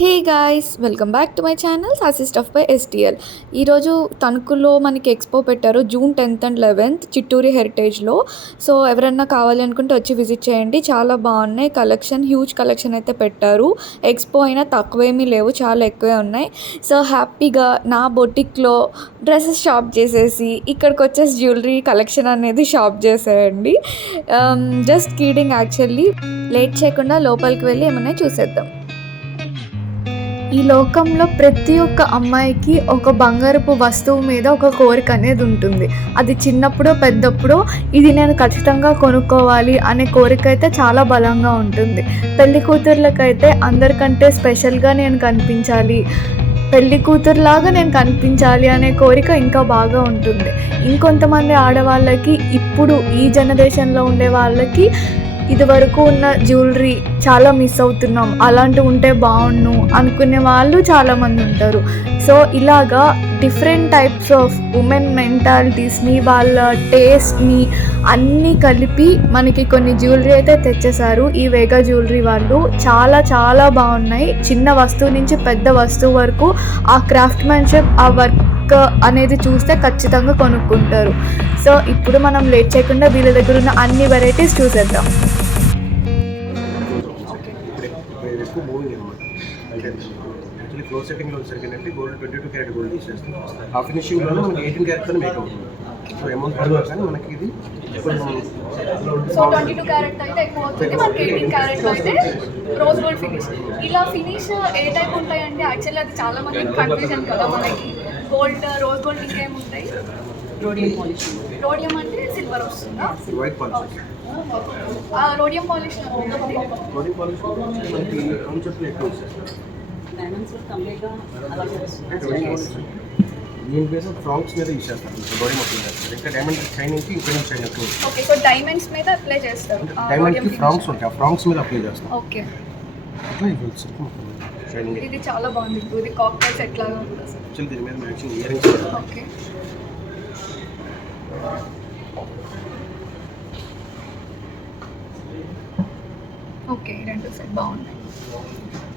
Hey guys, welcome back to my channel sassy stuff by STL. ఈరోజు తణుకులో మనకి expo పెట్టారు June 10th and 11th Chitturi హెరిటేజ్లో. So ఎవరన్నా కావాలి అనుకుంటే వచ్చి విజిట్ చేయండి. చాలా బాగున్నాయి కలెక్షన్, హ్యూజ్ కలెక్షన్ అయితే పెట్టారు. ఎక్స్పో అయినా తక్కువేమీ లేవు, చాలా ఎక్కువే ఉన్నాయి. సో హ్యాపీగా నా బొటిక్లో డ్రెస్సెస్ షాప్ చేసేసి ఇక్కడికి వచ్చేసి జ్యువెలరీ కలెక్షన్ అనేది షాప్ చేసేయండి. Just kidding actually. లేట్ చేయకుండా లోపలికి వెళ్ళి ఏమన్నా చూసేద్దాం. ఈ లోకంలో ప్రతి ఒక్క అమ్మాయికి ఒక బంగారపు వస్తువు మీద ఒక కోరిక అనేది ఉంటుంది. అది చిన్నప్పుడో పెద్దప్పుడో ఇది నేను ఖచ్చితంగా కొనుక్కోవాలి అనే కోరిక అయితే చాలా బలంగా ఉంటుంది. పెళ్లి కూతుర్లకైతే అందరికంటే స్పెషల్గా నేను కనిపించాలి, పెళ్లి కూతురులాగా నేను కనిపించాలి అనే కోరిక ఇంకా బాగా ఉంటుంది. ఇంకొంతమంది ఆడవాళ్ళకి, ఇప్పుడు ఈ జనరేషన్లో ఉండే వాళ్ళకి ఇదివరకు ఉన్న జ్యువెలరీ చాలా మిస్ అవుతున్నాం, అలాంటివి ఉంటే బాగుండు అనుకునే వాళ్ళు చాలామంది ఉంటారు. సో ఇలాగా డిఫరెంట్ టైప్స్ ఆఫ్ ఉమెన్ మెంటాలిటీస్ని, వాళ్ళ టేస్ట్ని అన్నీ కలిపి మనకి కొన్ని జ్యువెలరీ అయితే తెచ్చేశారు ఈ వేగా జ్యువెలరీ వాళ్ళు. చాలా చాలా బాగున్నాయి. చిన్న వస్తువు నుంచి పెద్ద వస్తువు వరకు ఆ క్రాఫ్ట్మెన్షిప్, ఆ వర్క్ అనేది చూస్తే ఖచ్చితంగా కొనుక్కుంటారు. సో ఇప్పుడు మనం లేట్ చేయకుండా వీళ్ళ దగ్గర ఉన్న అన్ని వెరైటీస్ చూసేద్దాం. ఎక్కువ మూవింగ్ అనమాట. అంటే యాక్చువల్లీ క్లోజ్ సెట్టింగ్లో వచ్చేసరికి గోల్డ్ 22 క్యారెట్ గోల్డ్ తీసేస్తాం. ఆ ఫినిషింగ్లోనే మనకి 18 క్యారెట్తో మేక్ అవుతుంది. సో అమౌంట్ పడుతుంది కానీ మనకి ఇది సో 22 క్యారెట్ అయితే ఎక్కువ అవుతుంది, మనకి 18 క్యారెట్ అయితే రోజ్ గోల్డ్ ఫినిష్. ఇలా ఫినిష్ ఏ టైప్ ఉంటాయండి? యాక్చువల్లీ అది చాలా మందికి కన్ఫ్యూజన్ కదా. మనకి గోల్డ్, రోజ్ గోల్డ్ ఇంకేముంటాయి? Rhodium polish. రోడియం అంటే సిల్వర్ వస్తుందా? White polish. Rhodium polish rhodium. రోడియం పాలిష్ మనకి కాన్సెప్ట్లో ఎక్కువ వచ్చేస్తారు. డైమండ్స్ కంప్లీట్గా అలాగే వస్తుంది. దీని బేస్ ఫ్రాంక్స్ మీద యూజ్ చేస్తారు. రోడియం అప్లై చేస్తారు. ఇంకా డైమండ్ షైనింగ్కి ఇంకొంచెం షైన్ ఎక్కువ. ఓకే, సో డైమండ్స్ మీద అప్లై చేస్తారు. డైమండ్కి ఫ్రాంక్స్ ఉంటాయి, ఆ ఫ్రాంక్స్ మీద అప్లై చేస్తాం. ఓకే, అట్లా ఇది వచ్చేసరికి షైనింగ్. ఇది చాలా బాగుంది. ఇది కాక్టైల్ సెట్ లాగా ఉంటుంది అసలు. యాక్చువల్లీ దీని మీద matching ear rings. Okay, okay, రెండు సెట్ బాగున్నాయి.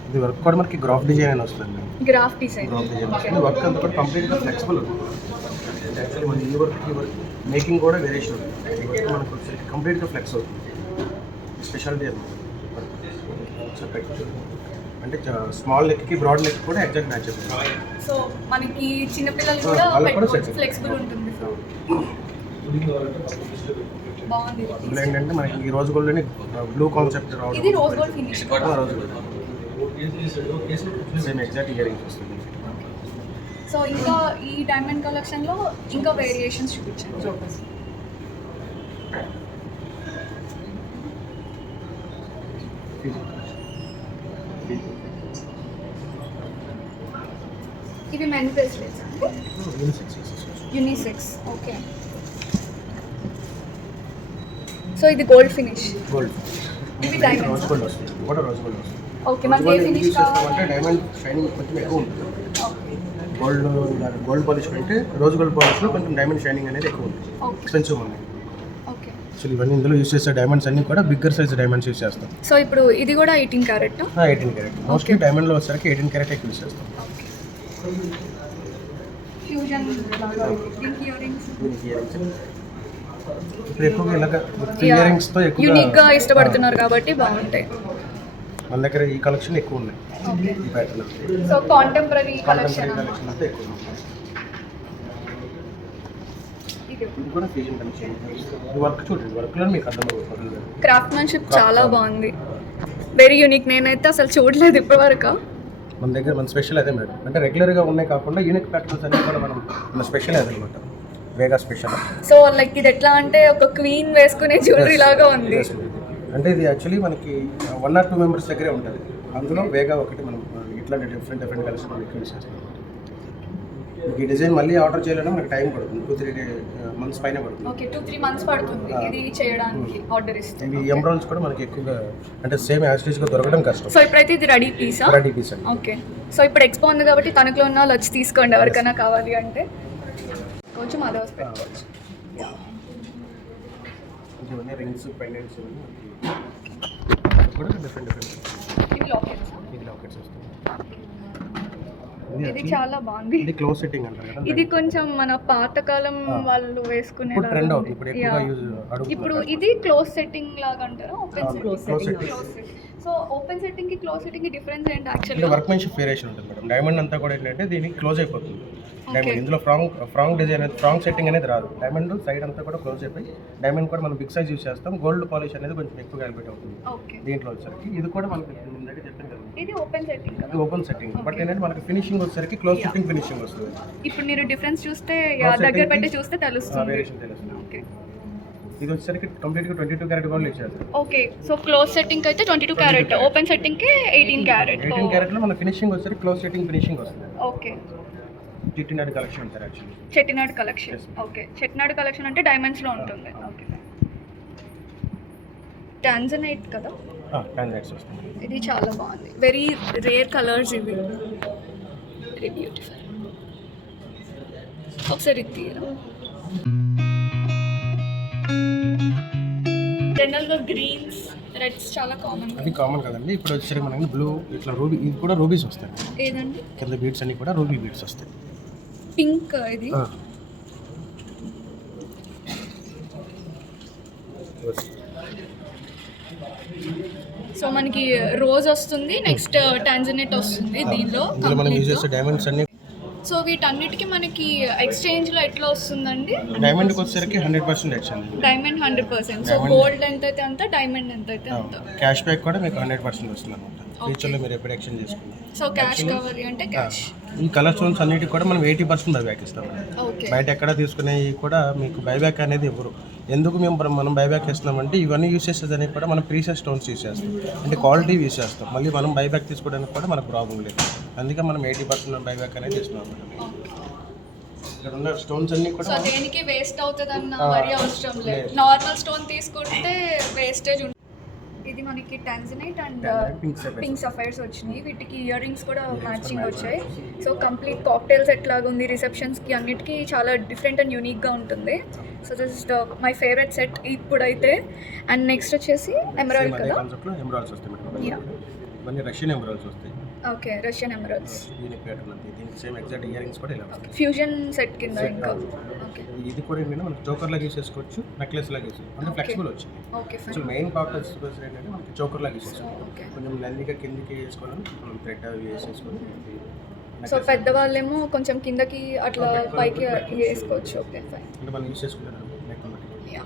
ఇది వర్క్ కూడా మనకి గ్రాఫ్ డిజైన్ అని వస్తుంది. Graph design. గ్రాఫ్ డిజైన్ వస్తుంది. వర్క్ అంతా కూడా కంప్లీట్గా ఫ్లెక్సిబుల్ ఉంటుంది. యాక్చువల్లీ మన ఈ వర్క్ మేకింగ్ కూడా వేరియేషన్ ఉంటుంది. ఈ వర్క్ మనకు వచ్చేసరికి కంప్లీట్గా ఫ్లెక్స్ అవుతుంది. స్పెషాలిటీ అనమాట. అంటే స్మాల్ నెక్కి బ్రాడ్ నెక్ కూడా ఎగ్జాక్ట్ మ్యాచ్ అవుతుంది. సో మనకి చిన్నపిల్లలు కూడా ఫ్లెక్సిబుల్ ఉంటుంది. సో బాగుంది. ఇందులో ఏంటంటే మనకి ఈ రోజు గోల్డ్ని బ్లూ కాన్సెప్ట్ రావడం. ఇది రోజ్ గోల్డ్ ఫినిష్. రోజు gold same exact ear rings వస్తుంది. సో ఇంకా ఈ డైమండ్ కలెక్షన్లో ఇంకా వేరియేషన్స్ చూపించండి. ఇవి మెన్ బ్రేస్లెట్స్ అంటే యూనిసెక్స్. ఓకే, సో ఇది గోల్డ్ ఫినిష్. గోల్డ్ ఇది డైమండ్. రోజు గోల్డ్ వస్తుంది. కూడా రోజు గోల్డ్ వస్తుంది. ఓకే, మనకి ఏ ఫినిష్ కావాలంటే డైమండ్ షైనింగ్ కొంచెం ఎక్కువ ఉంటుంది. ఓకే, గోల్డ్ పాలిష్ కంటే రోజు గోల్డ్ పాలిష్లో కొంచెం డైమండ్ షైనింగ్ అనేది ఎక్కువ ఉంటుంది. ఎక్స్పెన్సివ్ ఉన్నాయి. ఓకే, సో ఇవన్నీ ఇందులో యూస్ చేసే డైమండ్స్ అన్ని కూడా బిగ్గర్ సైజ్ డైమండ్స్ యూస్ చేస్తాం. సో ఇప్పుడు ఇది కూడా 18 క్యారెట్. 18 క్యారెట్ మోస్ట్లీ డైమండ్లో వచ్చేసరికి 18 క్యారెట్ ఎక్కువ యూస్ చేస్తాం. ఫ్యూజన్ లాగా దీనికి ఇయర్ రింగ్స్. ఇప్పుడు ఎక్కువగా ఇలాగ ఇయర్ రింగ్స్తో ఎక్కువ యూనిక్గా ఇష్టపడుతున్నారు కాబట్టి బాగుంటాయి. మన దగ్గర ఈ కలెక్షన్ ఎక్కువ ఉన్నాయి. ఈ ప్యాటర్న్ సో కాంటెంపరీ కలెక్షన్ అంతా ఎక్కువ ఉంది. ఇది కూడా ఫ్యూజన్ కలెక్షన్. ఈ వర్క్ చూడండి, వర్క్లో మీకు అర్థమవుతుంది. క్రాఫ్ట్మెన్షిప్ చాలా బాగుంది, వెరీ యూనిక్. నేనైతే అసలు చూడలేదు ఇప్పటివరకు. మన దగ్గర మన స్పెషల్ అదే మేడం. అంటే రెగ్యులర్గా ఉన్నాయి కాకుండా యూనిక్ ప్యాటర్న్స్ అన్నీ కూడా మనం మన స్పెషల్ అదే అనమాట. వేగా స్పెషల్. సో లైక్ ఇది ఎట్లా అంటే ఒక క్వీన్ వేసుకునే జ్యువెలరీ లాగా ఉంది. అంటే ఇది యాక్చువల్లీ మనకి 1 or 2 మెంబర్స్ దగ్గరే ఉంటుంది. అందులో వేగా ఒకటి మనం ఇట్లాంటి డిఫరెంట్ కలెక్షన్ మనం యూస్ చేస్తాం. మీకు ఈ డిజైన్ మళ్ళీ ఆర్డర్ చేయాలన్నా మనకి టైం పడుతుంది. 2-3 months పైన పడుతుంది. ఓకే, 2-3 months పడుతుంది ఇది చేయడానికి ఆర్డర్ ఇస్తే. ఇవి ఎంబ్రాయిడరీస్ కూడా మనకి ఎక్కువగా అంటే సేమ్ యాస్టీజ్గా దొరకడం కష్టం. సో ఇప్పుడైతే ఇది రెడీ పీసా? రెడీ పీస్ అండి. ఓకే, సో ఇప్పుడు ఎక్స్పో ఉంది కాబట్టి తణుకులో ఉన్న వాళ్ళు వచ్చి తీసుకోండి ఎవరికైనా కావాలి అంటే. కొంచెం అదర్స్ పెట్టుకోవచ్చు. ఇవన్నీ రింగ్స్, పెండెంట్స్ ఇవన్నీ కూడా డిఫరెంట్. ఇది లాకెట్స్. ఇది లాకెట్. పాకెట్స్ వస్తాయి. ఇది చాలా బాగుంది. ఇది క్లోజ్ సెట్టింగ్ అంటారు కదా. ఇది కొంచెం మన పాతకాలం వాళ్ళు వేసుకునే ఇప్పుడు ట్రెండ్ అవుతుంది, ఇప్పుడు ఎక్కువగా యూజ్ ఇప్పుడు ఇది క్లోజ్ సెట్టింగ్ లాగా అంటారా? Open close setting. Setting. So open setting కి క్లోజ్ సెట్టింగ్ కి డిఫరెన్స్ ఏంటి అంటే యాక్చువల్లీ? వర్క్మెన్షిప్ వేరియేషన్ ఉంటుంది మేడం. డైమండ్ అంతా కూడా ఏంటంటే దీనికి క్లోజ్ అయిపోతుంది. డైమండ్ ఇందులో ఫ్రాంగ్ డిజైన్ ఫ్రాంగ్ సెట్టింగ్ అనేది రాదు. డైమండ్ సైడ్ అంతా కూడా క్లోజ్ అయిపోయి డైమండ్ కూడా మనం బిగ్ సైజ్ యూస్ చేస్తాం. గోల్డ్ పాలిష్ అనేది కొంచెం ఎక్కువ క్యాలిబ్రేట్ అవుతుంది ఓకే. దీంట్లో వచ్చేసరికి. ఇది కూడా మనకి ముందుగా చెప్పాను కదా, ఇది ఓపెన్ సెట్టింగ్ కదా? ఇది ఓపెన్ సెట్టింగ్. బట్ ఏంటంటే మనకి ఫినిషింగ్ వచ్చేసరికి క్లోజ్ సెట్టింగ్ ఫినిషింగ్ వస్తుంది. ఇప్పుడు మీరు డిఫరెన్స్ చూస్తే Close దగ్గర setting పెట్టి కి చూస్తే తెలుస్తుంది. వేరియేషన్ తెలుస్తుంది. ఓకే. ఇది వచ్చేసరికి కంప్లీట్గా 22 క్యారెట్ గోల్డ్ యూస్ చేస్తాం. ఓకే. సో క్లోజ్ సెట్టింగ్ అయితే 22 క్యారెట్, ఓపెన్ సెట్టింగ్ కి 18 క్యారెట్. 18 క్యారెట్లో మన ఫినిషింగ్ వచ్చేసరికి క్లోజ్ సెట్టింగ్ ఫినిషింగ్ వస్తుంది. ఓకే. చిట్టినాడు కలెక్షన్ అంటారు actually. Chettinad collection. Okay. Chettinad collection అంటే డైమండ్స్ లో ఉంటుంది. ఓకే. టాంజనైట్ కదా? ట్రాన్సాక్ట్స్ వస్తుంది. ఇది చాలా బాగుంది. వెరీ రేర్ కలర్స్ ఇవి. Very beautiful. ఒకసారి ఇది తీయరా. జనరల్గా గ్రీన్స్, రెడ్స్ చాలా కామన్. అది కామన్ కదండి. ఇప్పుడు వచ్చేసరికి మనకి బ్లూ ఇట్లా రూబీ, ఇది కూడా రూబీస్ వస్తాయి. ఏదండి? కింద బీడ్స్ అన్ని కూడా రూబీ బీడ్స్ వస్తాయి. పింక్ ఇది. సో మనకి రోజ్ వస్తుంది, నెక్స్ట్ టాంజనెట్ వస్తుంది దీనిలో. ఇందులో మనం యూజ్ చేసే డైమండ్స్ అన్ని. సో వీటన్నిటికీ మనకి ఎక్స్చేంజ్ లో ఎట్లా వస్తుందండి? డైమండ్కి వచ్చేసరికి 100% ఎక్స్చేంజ్. డైమండ్ 100%. సో గోల్డ్ ఎంత అయితే అంత, డైమండ్ ఎంత అయితే అంత. క్యాష్ బ్యాక్ కూడా మీకు 100% వస్తుంది అనమాట. ఫ్యూచర్లో మీరు ఎప్పుడు ఎక్స్చేంజ్ చేసుకున్నారు. సో క్యాష్ కావాలి అంటే క్యాష్. ఈ కలర్ స్టోన్స్ అన్నిటికి కూడా మనం 80% బైబ్యాక్ ఇస్తాం. ఓకే. బయట ఎక్కడ తీసుకునేవి కూడా మీకు బైబ్యాక్ అనేది ఇవ్వరు. ఎందుకు మనం బైబ్యాక్ ఇస్తున్నామంటే ఇవన్నీ యూస్ చేసేదానికి కూడా మనం ప్రీషియస్ స్టోన్స్ యూస్ చేస్తాం, అంటే క్వాలిటీ యూస్ చేస్తాం. మళ్ళీ మనం బైబ్యాక్ తీసుకోవడానికి కూడా మనకు ప్రాబ్లం లేదు. అందుకే మనం 80% బైబ్యాక్ అనేది ఇస్తున్నాం. ఇక్కడ ఉన్న స్టోన్స్ అన్ని కూడా సో దేనికి వేస్ట్ అవుతుంది అన్న వరి అవసరం లేదు. నార్మల్ స్టోన్ తీసుకుంటే వేస్టేజ్ ఉంటుంది. ఇది మనకి టాంజనైట్ అండ్ పింక్ సఫైర్స్ వచ్చినాయి. వీటికి ఇయర్ రింగ్స్ కూడా మ్యాచింగ్ వచ్చాయి. సో కంప్లీట్ కాక్టైల్స్ ఎట్లాగా ఉంది, రిసెప్షన్స్కి అన్నిటికీ చాలా డిఫరెంట్ అండ్ యూనిక్గా ఉంటుంది. So this is my favourite set ఇప్పుడైతే. అండ్ నెక్స్ట్ వచ్చేసి ఎమరాల్డ్ కదా? ఎమరాల్డ్స్ వస్తాయి మేడం. ఇవన్నీ రష్యన్ ఎమరాల్డ్స్ వస్తాయి. ఓకే. Russian emeralds. దీనికి ప్యాటర్న్ ఉంది. దీనికి సేమ్ ఎగ్జాక్ట్ ఇయర్ రింగ్స్ కూడా ఇలా వస్తాయి. ఫ్యూజన్ సెట్ కింద ఇంకా. ఓకే. ఇది కూడా ఏంటంటే మనకి చోకర్ లాగా యూస్ చేసుకోవచ్చు, నెక్లెస్ లాగా యూస్ చేసుకోవచ్చు. అంటే ఫ్లెక్సిబుల్ వచ్చింది. ఓకే. అసలు మెయిన్ కాక్టైల్స్ ఏంటంటే మనకి చోకర్ లాగా యూస్ చేసుకోవచ్చు. ఓకే. కొంచెం లెందీగా కిందకి వేసుకోవడం, మనం థ్రెడ్ అవి వేసేసుకొని. సో పెద్దవాళ్ళేమో కొంచెం కిందకి అట్లా పైకి వేసుకోవచ్చు. Okay fine. అంటే మనం యూస్ చేసుకుంటాం నెక్ బట్టి. యా.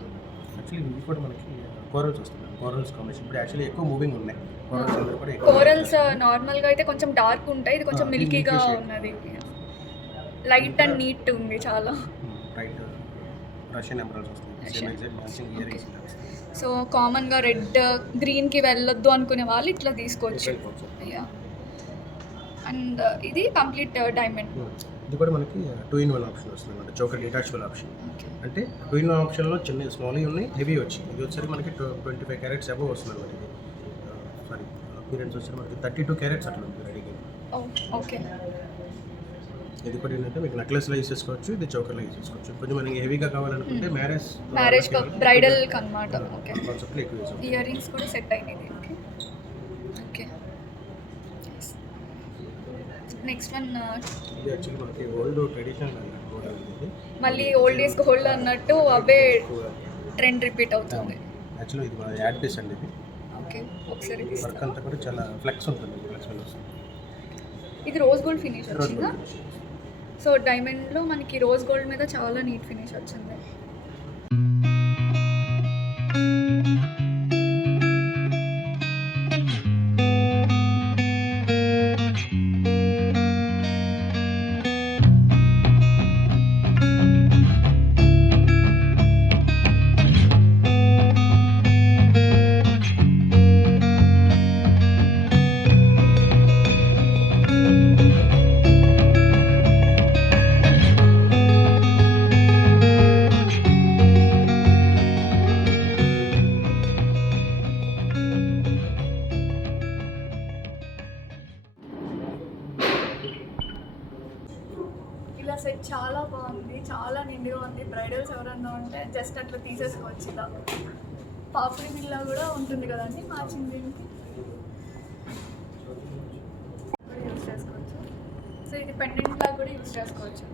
యాక్చువల్లీ ఇవి కూడా మనకి కోరల్స్ వస్తుంది. కోరల్స్ కాంబినేషన్ ఇప్పుడు యాక్చువల్లీ ఎక్కువ మూవింగ్ ఉన్నాయి. కోరల్స్ అందరూ కూడా ఎక్కువ. కోరల్స్ నార్మల్గా అయితే కొంచెం డార్క్ ఉంటాయి, ఇది కొంచెం మిల్కీగా ఉన్నది. లైట్ అండ్ నీట్ ఉంది చాలా. రైట్. రష్యన్ ఎమరాల్డ్స్ వస్తుంది. Same exact matching ear rings. So కామన్గా రెడ్ గ్రీన్కి వెళ్ళొద్దు అనుకునే వాళ్ళు ఇట్లా తీసుకోవచ్చు. యా. అండ్ ఇది కంప్లీట్ డైమండ్. ఇది కూడా మనకి 2-in-1 ఆప్షన్ వస్తుంది అనమాట. Choker detachable option. అంటే 2-in-1 ఆప్షన్లో చిన్న స్మాల్ ఉన్నాయి, హెవీ వచ్చి. ఇది వచ్చేసరికి మనకి 25 క్యారెట్స్ అబవ్ వస్తుంది అనమాట. ఇది సారీ అపీరెన్స్ వచ్చి మనకి 32 క్యారెట్స్ అట్లా ఉంటుంది రెడీగా. ఓకే. ఇది కూడా ఏంటంటే మీకు నెక్లెస్లో యూస్ చేసుకోవచ్చు, ఇది చోకర్లో యూస్ చేసుకోవచ్చు. కొంచెం మనకి హెవీగా కావాలనుకుంటే మ్యారేజ్ బ్రైడల్ కనమాట. ఓకే. కాన్సెప్ట్లో ఎక్కువ యూస్ అవుతుంది. ఇయర్ రింగ్స్ కూడా సెట్ అయినాయి. ఓకే. ఓకే. నెక్స్ట్ వన్ ఇది యాక్చువల్లీ మనకి ఓల్డ్ ట్రెడిషనల్ మోడల్. ఇది మళ్ళీ ఓల్డ్ ఈజ్ గోల్డ్ అన్నట్టు అవే ట్రెండ్ రిపీట్ అవుతుంది. యాక్చువల్లీ ఇది మన యాడ్ పీస్ అండి. ఇది ఓకే. ఒకసారి వర్క్ అంతా కూడా చాలా ఫ్లెక్స్ ఉంటుంది. ఫ్లెక్సిబుల్ వస్తుంది. ఇది రోజ్ గోల్డ్ ఫినిష్ వచ్చిందా? సో డైమండ్లో మనకి రోజ్ గోల్డ్ మీద చాలా నీట్ ఫినిష్ వచ్చింది. ఇలా సెట్ చాలా బాగుంది, చాలా నిండుగా ఉంది. బ్రైడల్స్ ఎవరన్నా ఉంటే జస్ట్ అట్లా తీసేసుకోవచ్చు. ఇలా పాపిడి బిల్లా కూడా ఉంటుంది కదండి మ్యాచింగ్ దీనికి. ఇది పెండెంట్ లాగా కూడా యూజ్ చేసుకోవచ్చు.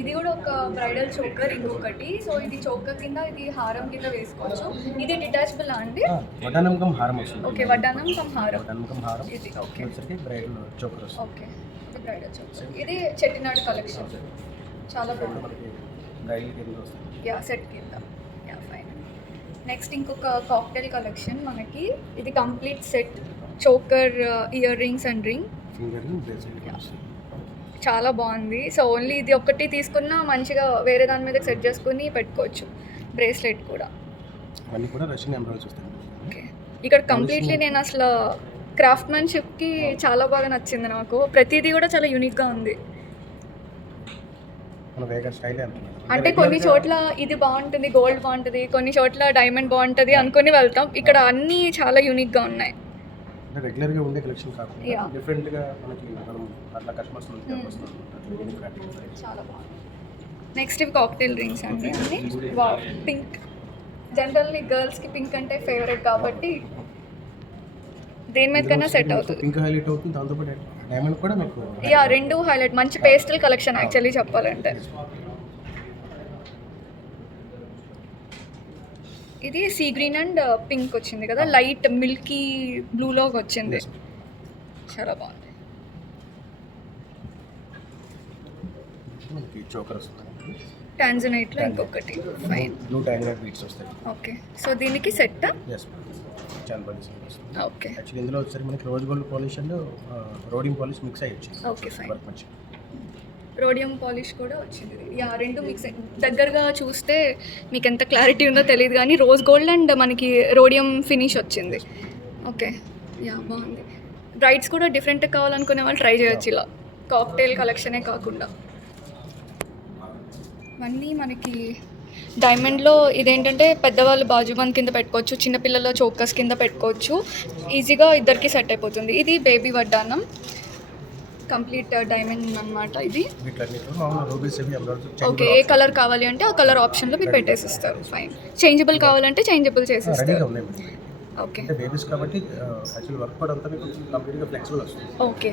ఇది కూడా ఒక బ్రైడల్ చోకర్ ఇంకొకటి. సో ఇది చోకర్ కింద, ఇది హారం కింద వేసుకోవచ్చు. ఇది డిటాచబుల్ అండి? వడ్డానం కమ్ హారం వస్తుంది. ఓకే, వడ్డానం కమ్ హారం. వడ్డానం కమ్ హారం ఇది ఓకే, వచ్చేసరికి బ్రైడల్ చోకర్ వస్తుంది. ఓకే, ఇది బ్రైడల్ చోకర్. ఇది చెట్టినాడు కలెక్షన్, చాలా బాగుంది. మనకి బ్రైడల్ కింద వస్తుంది. యా, సెట్ కింద. Yeah, fine. నెక్స్ట్ ఇంకొక కాక్టైల్ కలెక్షన్ మనకి. ఇది complete set, choker, ear rings and ring, finger ring, bracelet వస్తుంది. చాలా బాగుంది. సో ఓన్లీ ఇది ఒక్కటి తీసుకున్నా మంచిగా వేరే దాని మీద సెట్ చేసుకుని పెట్టుకోవచ్చు. బ్రేస్లెట్ కూడా. అన్నీ కూడా రష్యన్ ఎంబ్రాయిడరీస్ వస్తాయి. ఓకే, ఇక్కడ కంప్లీట్లీ నేను అసలు క్రాఫ్ట్మెన్షిప్కి చాలా బాగా నచ్చింది నాకు. ప్రతిదీ కూడా చాలా యూనిక్గా ఉంది. మన వేగా స్టైల్ అంటే కొన్ని చోట్ల ఇది బాగుంటుంది, గోల్డ్ బాగుంటుంది, కొన్ని చోట్ల డైమండ్ బాగుంటుంది అనుకుని వెళ్తాం. ఇక్కడ అన్నీ చాలా యూనిక్గా ఉన్నాయి. అంటే రెగ్యులర్గా ఉండే కలెక్షన్ Yeah. కాకుండా డిఫరెంట్గా మనకి మనం అట్లా కస్టమర్స్ నుంచి వస్తున్నాం. అట్లా యూనిక్ చాలా బాగుంది. నెక్స్ట్ ఇవి కాక్టైల్ రింగ్స్ అండి అన్ని. పింక్, జనరల్లీ గర్ల్స్కి పింక్ అంటే ఫేవరెట్ కాబట్టి దేని మీద కన్నా సెట్ అవుతుంది. పింక్ హైలైట్ అవుతుంది, దాంతోపాటు డైమండ్ కూడా మీకు యా, రెండు హైలైట్. మంచి పేస్టల్ కలెక్షన్ యాక్చువల్లీ చెప్పాలంటే. ఇది సీ గ్రీన్ అండ్ పింక్ వచ్చింది కదా, లైట్ మిల్కీ బ్లూలోకి వచ్చింది. చాలా బాగుంది. మనకి చోకర్ వస్తుంది. టాంజనైట్లో ఇంకొకటి. ఫైన్. బ్లూ ట్యాంగిలర్ బీట్స్ వస్తాయి. ఓకే, సో దీనికి సెట్. ఎస్, చాలా బాగా వస్తుంది. ఓకే, యాక్చువల్లీ ఇందులో వచ్చేసరికి మనకి rose gold polish and roading polish mix అయ్యి వచ్చింది. Okay, fine. వర్క్ మంచిగా. రోడియం పాలిష్ కూడా వచ్చింది. యా, రెండు మిక్స్. దగ్గరగా చూస్తే మీకు ఎంత క్లారిటీ ఉందో తెలియదు కానీ రోజ్ గోల్డ్ అండ్ మనకి రోడియం ఫినిష్ వచ్చింది. ఓకే, యా, బాగుంది. బ్రైడ్స్ కూడా డిఫరెంట్ కావాలనుకునే వాళ్ళు ట్రై చేయొచ్చు ఇలా, కాక్టైల్ కలెక్షనే కాకుండా. ఇవన్నీ మనకి డైమండ్లో ఇదేంటంటే పెద్దవాళ్ళు బాజుబాన్ కింద పెట్టుకోవచ్చు, చిన్నపిల్లల చోకర్స్ కింద పెట్టుకోవచ్చు. ఈజీగా ఇద్దరికి సెట్ అయిపోతుంది. ఇది బేబీ వడ్డానం, కంప్లీట్ డైమండ్ అన్నమాట ఇది. వీటిలన్నిటిలో మామూలు రూబీస్ అవి ఎంబ్రాయిడరీ ఓకే, ఏ కలర్ కావాలి అంటే ఆ కలర్ ఆప్షన్లో మీరు పెట్టేసిస్తారు. ఫైన్. చేంజబుల్ కావాలంటే చేంజబుల్ రెడీగా చేసేస్తారు. ఉన్నాయి మనకి. ఓకే, అంటే బేబీస్ కాబట్టి యాక్చువల్ వర్క్ కూడా అంతా మీకు కంప్లీట్గా ఫ్లెక్సిబుల్ వస్తుంది. Okay,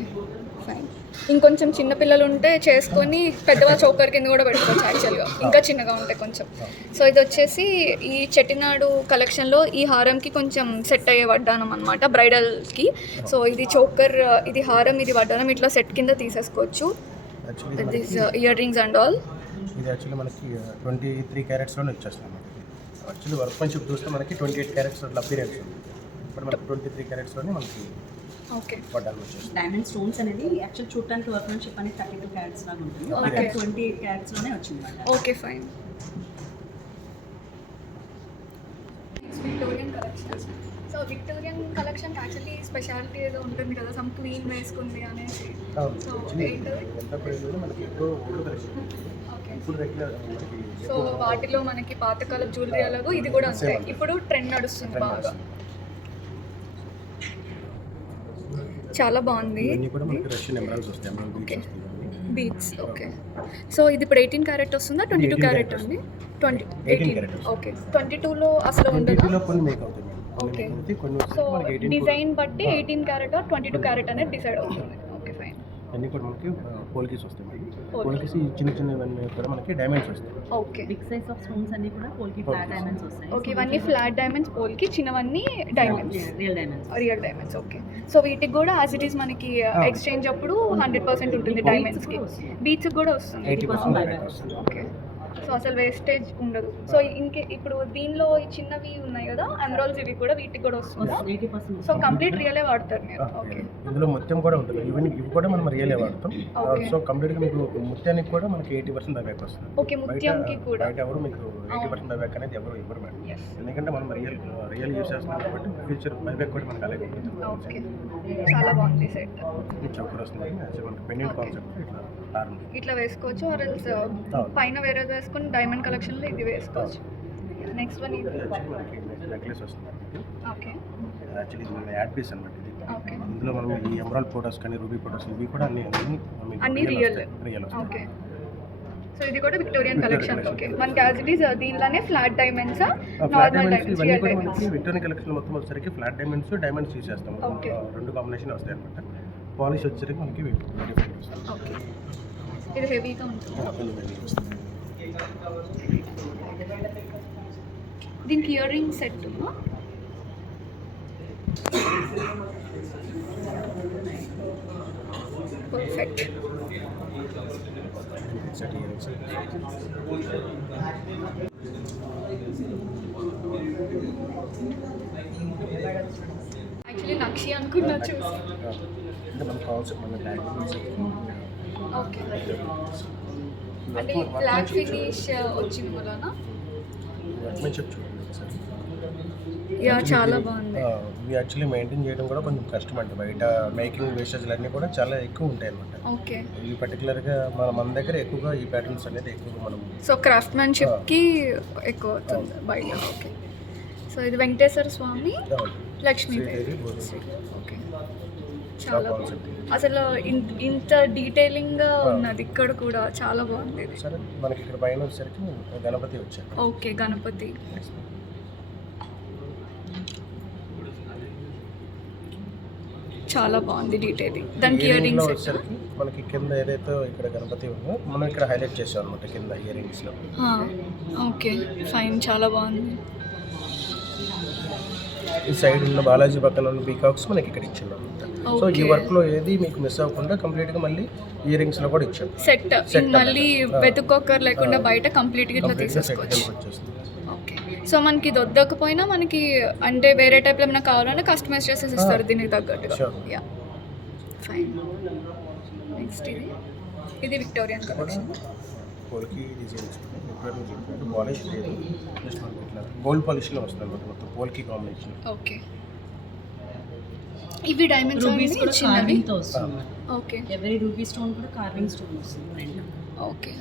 fine. ఇంకొంచెం చిన్నపిల్లలు ఉంటే చేసుకొని పెద్దవాళ్ళ చోకర్ కింద కూడా పెట్టుకోవచ్చు యాక్చువల్గా, ఇంకా చిన్నగా ఉంటాయి కొంచెం. సో ఇది వచ్చేసి ఈ చెట్టినాడు కలెక్షన్లో ఈ హారంకి కొంచెం సెట్ అయ్యే వడ్డానం అనమాట బ్రైడల్కి. సో ఇది చోకర్, ఇది హారం, ఇది వడ్డానం, ఇట్లా సెట్ కింద తీసేసుకోవచ్చు. Actually with this ear rings and all. ఇది యాక్చువల్లీ మనకి 23 క్యారెట్స్లోనే వచ్చేస్తాం. యాక్చువల్లీ వర్క్ మంచి చూస్తే మనకి 28 క్యారెట్స్ అట్లా అపీరెన్స్ ఉంది. ఇప్పుడు మనకి 23 క్యారెట్స్లోనే మనకి ఓకే, వడ్డానం వచ్చేస్తుంది. డైమండ్ స్టోన్స్ అనేది యాక్చువల్ చూడటానికి వర్క్మెన్షిప్ అనేది 32 క్యారెట్స్ లాగా ఉంటుంది. Okay. 28 క్యారెట్స్లోనే వచ్చింది అన్నమాట. Okay, fine. Victorian collection. So Victorian collection actually speciality ఏదో ఉంటుంది కదా, సమ్ క్వీన్ వేసుకుంది అనేసి. సో ఏంటది? ఎంత ప్రైస్లో మనకి ఎక్కువ ఓల్డ్ కలెక్షన్. ఓకే, ఇప్పుడు రెగ్యులర్ మనకి సో వాటిలో మనకి పాతకాల జ్యువెలరీ అలాగో ఇది కూడా అంతే. ఇప్పుడు ట్రెండ్ నడుస్తుంది బాగా. చాలా బాగుంది. ఇవన్నీ కూడా మనకి రష్యన్ ఎంబ్రాయిడరీస్ వస్తాయి. ఎంబ్రాయిడరీ బీట్స్ వస్తాయి. బీట్స్. ఓకే, సో ఇది ఇప్పుడు 18 క్యారెట్ వస్తుందా, 22 క్యారెట్ అండి? 18 carat. ఓకే, 22లో అసలు ఉండదు. 22లో కొన్ని మేక్ అవుతాయి. ఓకే, కొన్ని సో వచ్చేసి మనకి 18 డిజైన్ బట్టి 18 క్యారెట్ 22 క్యారెట్ అనేది డిసైడ్ అవుతుంది. Okay, fine. అన్నీ కూడా మనకి పోల్కీస్ వస్తాయి. Polkis. పోల్కీస్ చిన్న చిన్నవన్నీ కూడా మనకి డైమండ్స్ వస్తాయి. Okay, big size of stones అన్ని కూడా పోల్కి ఫ్లాట్ డైమండ్స్ వస్తాయి. ఓకే, ఇవన్నీ ఫ్లాట్ డైమండ్స్ పోల్కి, చిన్నవన్నీ diamonds, real diamonds. Real diamonds. Okay, so వీటికి కూడా యాజ్ ఇట్ ఈస్ మనకి ఎక్స్చేంజ్ అప్పుడు 100% ఉంటుంది డైమండ్స్కి. బీచ్కి కూడా వస్తుంది 80% బైబ్యాక్ వస్తుంది. ఓకే, సో అసలు వేస్టేజ్ ఉండదు. సో ఇప్పుడు దీనిలో ఈ చిన్నవి ఉన్నాయి కదా ఎమరాల్డ్స్, ఇవి కూడా వీటికి కూడా వస్తుందా? 80% సో కంప్లీట్ రియలే వాడతారు మీరు. ఓకే, ఇందులో ముత్యం కూడా ఉంటుంది. ఇవి కూడా మనం రియలే వాడతాం. Okay. సో కంప్లీట్గా మీకు ముత్యానికి కూడా మనకి 80% బైబ్యాక్ వస్తుంది. ఓకే, ముత్యంకి కూడా. బయట ఎవరు మీకు 80% బైబ్యాక్ అనేది ఎవరు ఇవ్వరు మేడం. Yes. ఎందుకంటే మనం రియల్ యూస్ చేస్తున్నాం కాబట్టి ఫ్యూచర్ బైబ్యాక్ కూడా మనకి అలాగే ఉంటుంది. ఓకే, చాలా బాగుంది సెట్. చౌకర్ వస్తుంది. మనకి పెండెంట్ కాన్సెప్ట్ ఇట్లా హారం. ఇట్లా వేసుకోవచ్చు, ఆర్ ఎల్స్ పైన వేరే వేసుకొని డైమండ్ కలెక్షన్లో ఇది వేసుకోవచ్చు. నెక్స్ట్ వన్ ఇది. యాక్చువల్లీ మనకి నెక్లెస్ వస్తుంది. ఓకే, యాక్చువల్లీ ఇది మన యాడ్ పీస్ అనమాట. ఇది ఓకే, ఇందులో మనం ఈ ఎమరాల్డ్ ఫోటోస్ కానీ రూబీ ఫోటోస్ ఇవి కూడా అన్ని అన్ని రియల్. రియల్ వస్తాయి. ఓకే, సో ఇది కూడా విక్టోరియన్ కలెక్షన్. ఓకే, మనకి యాజ్ ఇట్ ఈస్ దీనిలోనే flat diamonds, flat normal diamonds diamonds, ఇవన్నీ రియల్ కూడా డైమండ్స్. మనకి విక్టోరియన్ కలెక్షన్ మొత్తం వచ్చేసరికి ఫ్లాట్ డైమండ్స్ యూస్ చేస్తాం. Okay. రెండు కాంబినేషన్ వస్తాయి అనమాట. పాలిష్ వచ్చేసరికి మనకి డిఫరెంట్ వస్తుంది. ఓకే, ఇది హెవీగా ఉంటుంది. దీనికి ear ring set perfect. Actually nakshi అనుకున్నా చూసి. అంటే మనకు కావాల్సిన మన డైమండ్స్ ఓకే, అంటే బ్లాక్ ఫినిష్ వచ్చింది వలన వర్క్మెన్షిప్ చూడండి ఒకసారి. యా చాలా బాగుంది. ఇవి యాక్చువల్లీ మెయింటైన్ చేయడం కూడా కొంచెం కష్టం అండి. బయట మేకింగ్ వేస్టేజ్లు అన్నీ కూడా చాలా ఎక్కువ ఉంటాయి అనమాట. ఓకే, ఈ పర్టికులర్గా మన దగ్గర ఎక్కువగా ఈ ప్యాటర్న్స్ అనేది ఎక్కువగా మనం సో క్రాఫ్ట్మెన్షిప్కి ఎక్కువ అవుతుంది బయట. ఓకే, సో ఇది వెంకటేశ్వర స్వామి, లక్ష్మీదేవి. ఓకే, చాలా బాగుంది. అసలు ఇంత డీటెయిలింగ్గా ఉన్నది ఇక్కడ కూడా చాలా బాగుంది ఇది. సరే, మనకి ఇక్కడ పైన వచ్చేసరికి గణపతి వచ్చారు. ఓకే, గణపతి చాలా బాగుంది డీటెయిలింగ్. దానికి ఇయర్ లో రింగ్స్ వచ్చేసరికి మనకి కింద ఏదైతే ఇక్కడ గణపతి ఉందో మనం ఇక్కడ హైలైట్ చేసాం అనమాట కింద ఇయర్ రింగ్స్ లో. ఓకే, ఫైన్, చాలా బాగుంది. ఈ సైడ్ ఉన్న బాలాజీ పక్కన ఉన్న పీకాక్స్ మనకి ఇక్కడ ఇచ్చాం అనమాట. సో ఈ వర్క్ లో ఏది మీకు మిస్ అవ్వకుండా కంప్లీట్ గా మళ్ళీ ఇయర్ రింగ్స్ లో కూడా ఇచ్చాం. సెట్ మళ్ళీ వెతుక్కోకర్ లేకుండా బయట కంప్లీట్గా ఇట్లా కంప్లీట్ గా సెట్ తీసేసుకోవచ్చు. వచ్చేస్తుంది. ఓకే, సో మనకి ఇది వద్దకపోయినా మనకి అంటే వేరే టైప్లో ఏమైనా కావాలన్నా కస్టమైజ్ చేసేసి ఇస్తారు దీనికి తగ్గట్టుగా. Sure. Yeah, fine. నెక్స్ట్ ఇది విక్టోరియన్ కలెక్షన్. పోల్కి డిజైన్స్ పాలిష్ లేదు, జస్ట్ మనకి ఇట్లా గోల్డ్ పాలిష్లో వస్తుంది అనమాట మొత్తం పోల్కి కాంబినేషన్. ఓకే, ఇవి డైమండ్స్ రూబీస్ కూడా చిన్నవి. కార్వింగ్తో వస్తుంది. ఓకే ఎవరీ రూబీ స్టోన్ కూడా కార్వింగ్ స్టోన్ వస్తుంది front. Okay,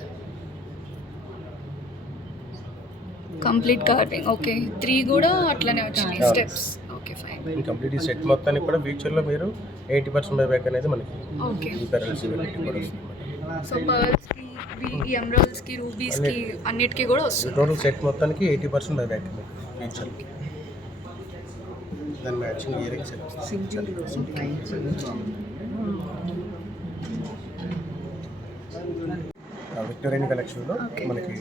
complete carving. Okay, 3 కూడా అట్లనే వచ్చినాయి స్టెప్స్. Okay, fine. కంప్లీట్ ఈ సెట్ మొత్తానికి కూడా ఫ్యూచర్లో మీరు 80% బైబ్యాక్ అనేది మనకి ఓకే, ఈ పెరల్స్ ఇవన్నీ కూడా వస్తుంది. సో పర్ల్స్కి, ఈ ఎమరాల్డ్స్కి, రూబీస్కి అన్నిటికీ కూడా వస్తుంది. టోటల్ సెట్ మొత్తానికి 80% బైబ్యాక్ మీకు ఫ్యూచర్కి. దాని మ్యాచింగ్ ఇయర్ రింగ్స్ విక్టోరియన్ కలెక్షన్లో మనకి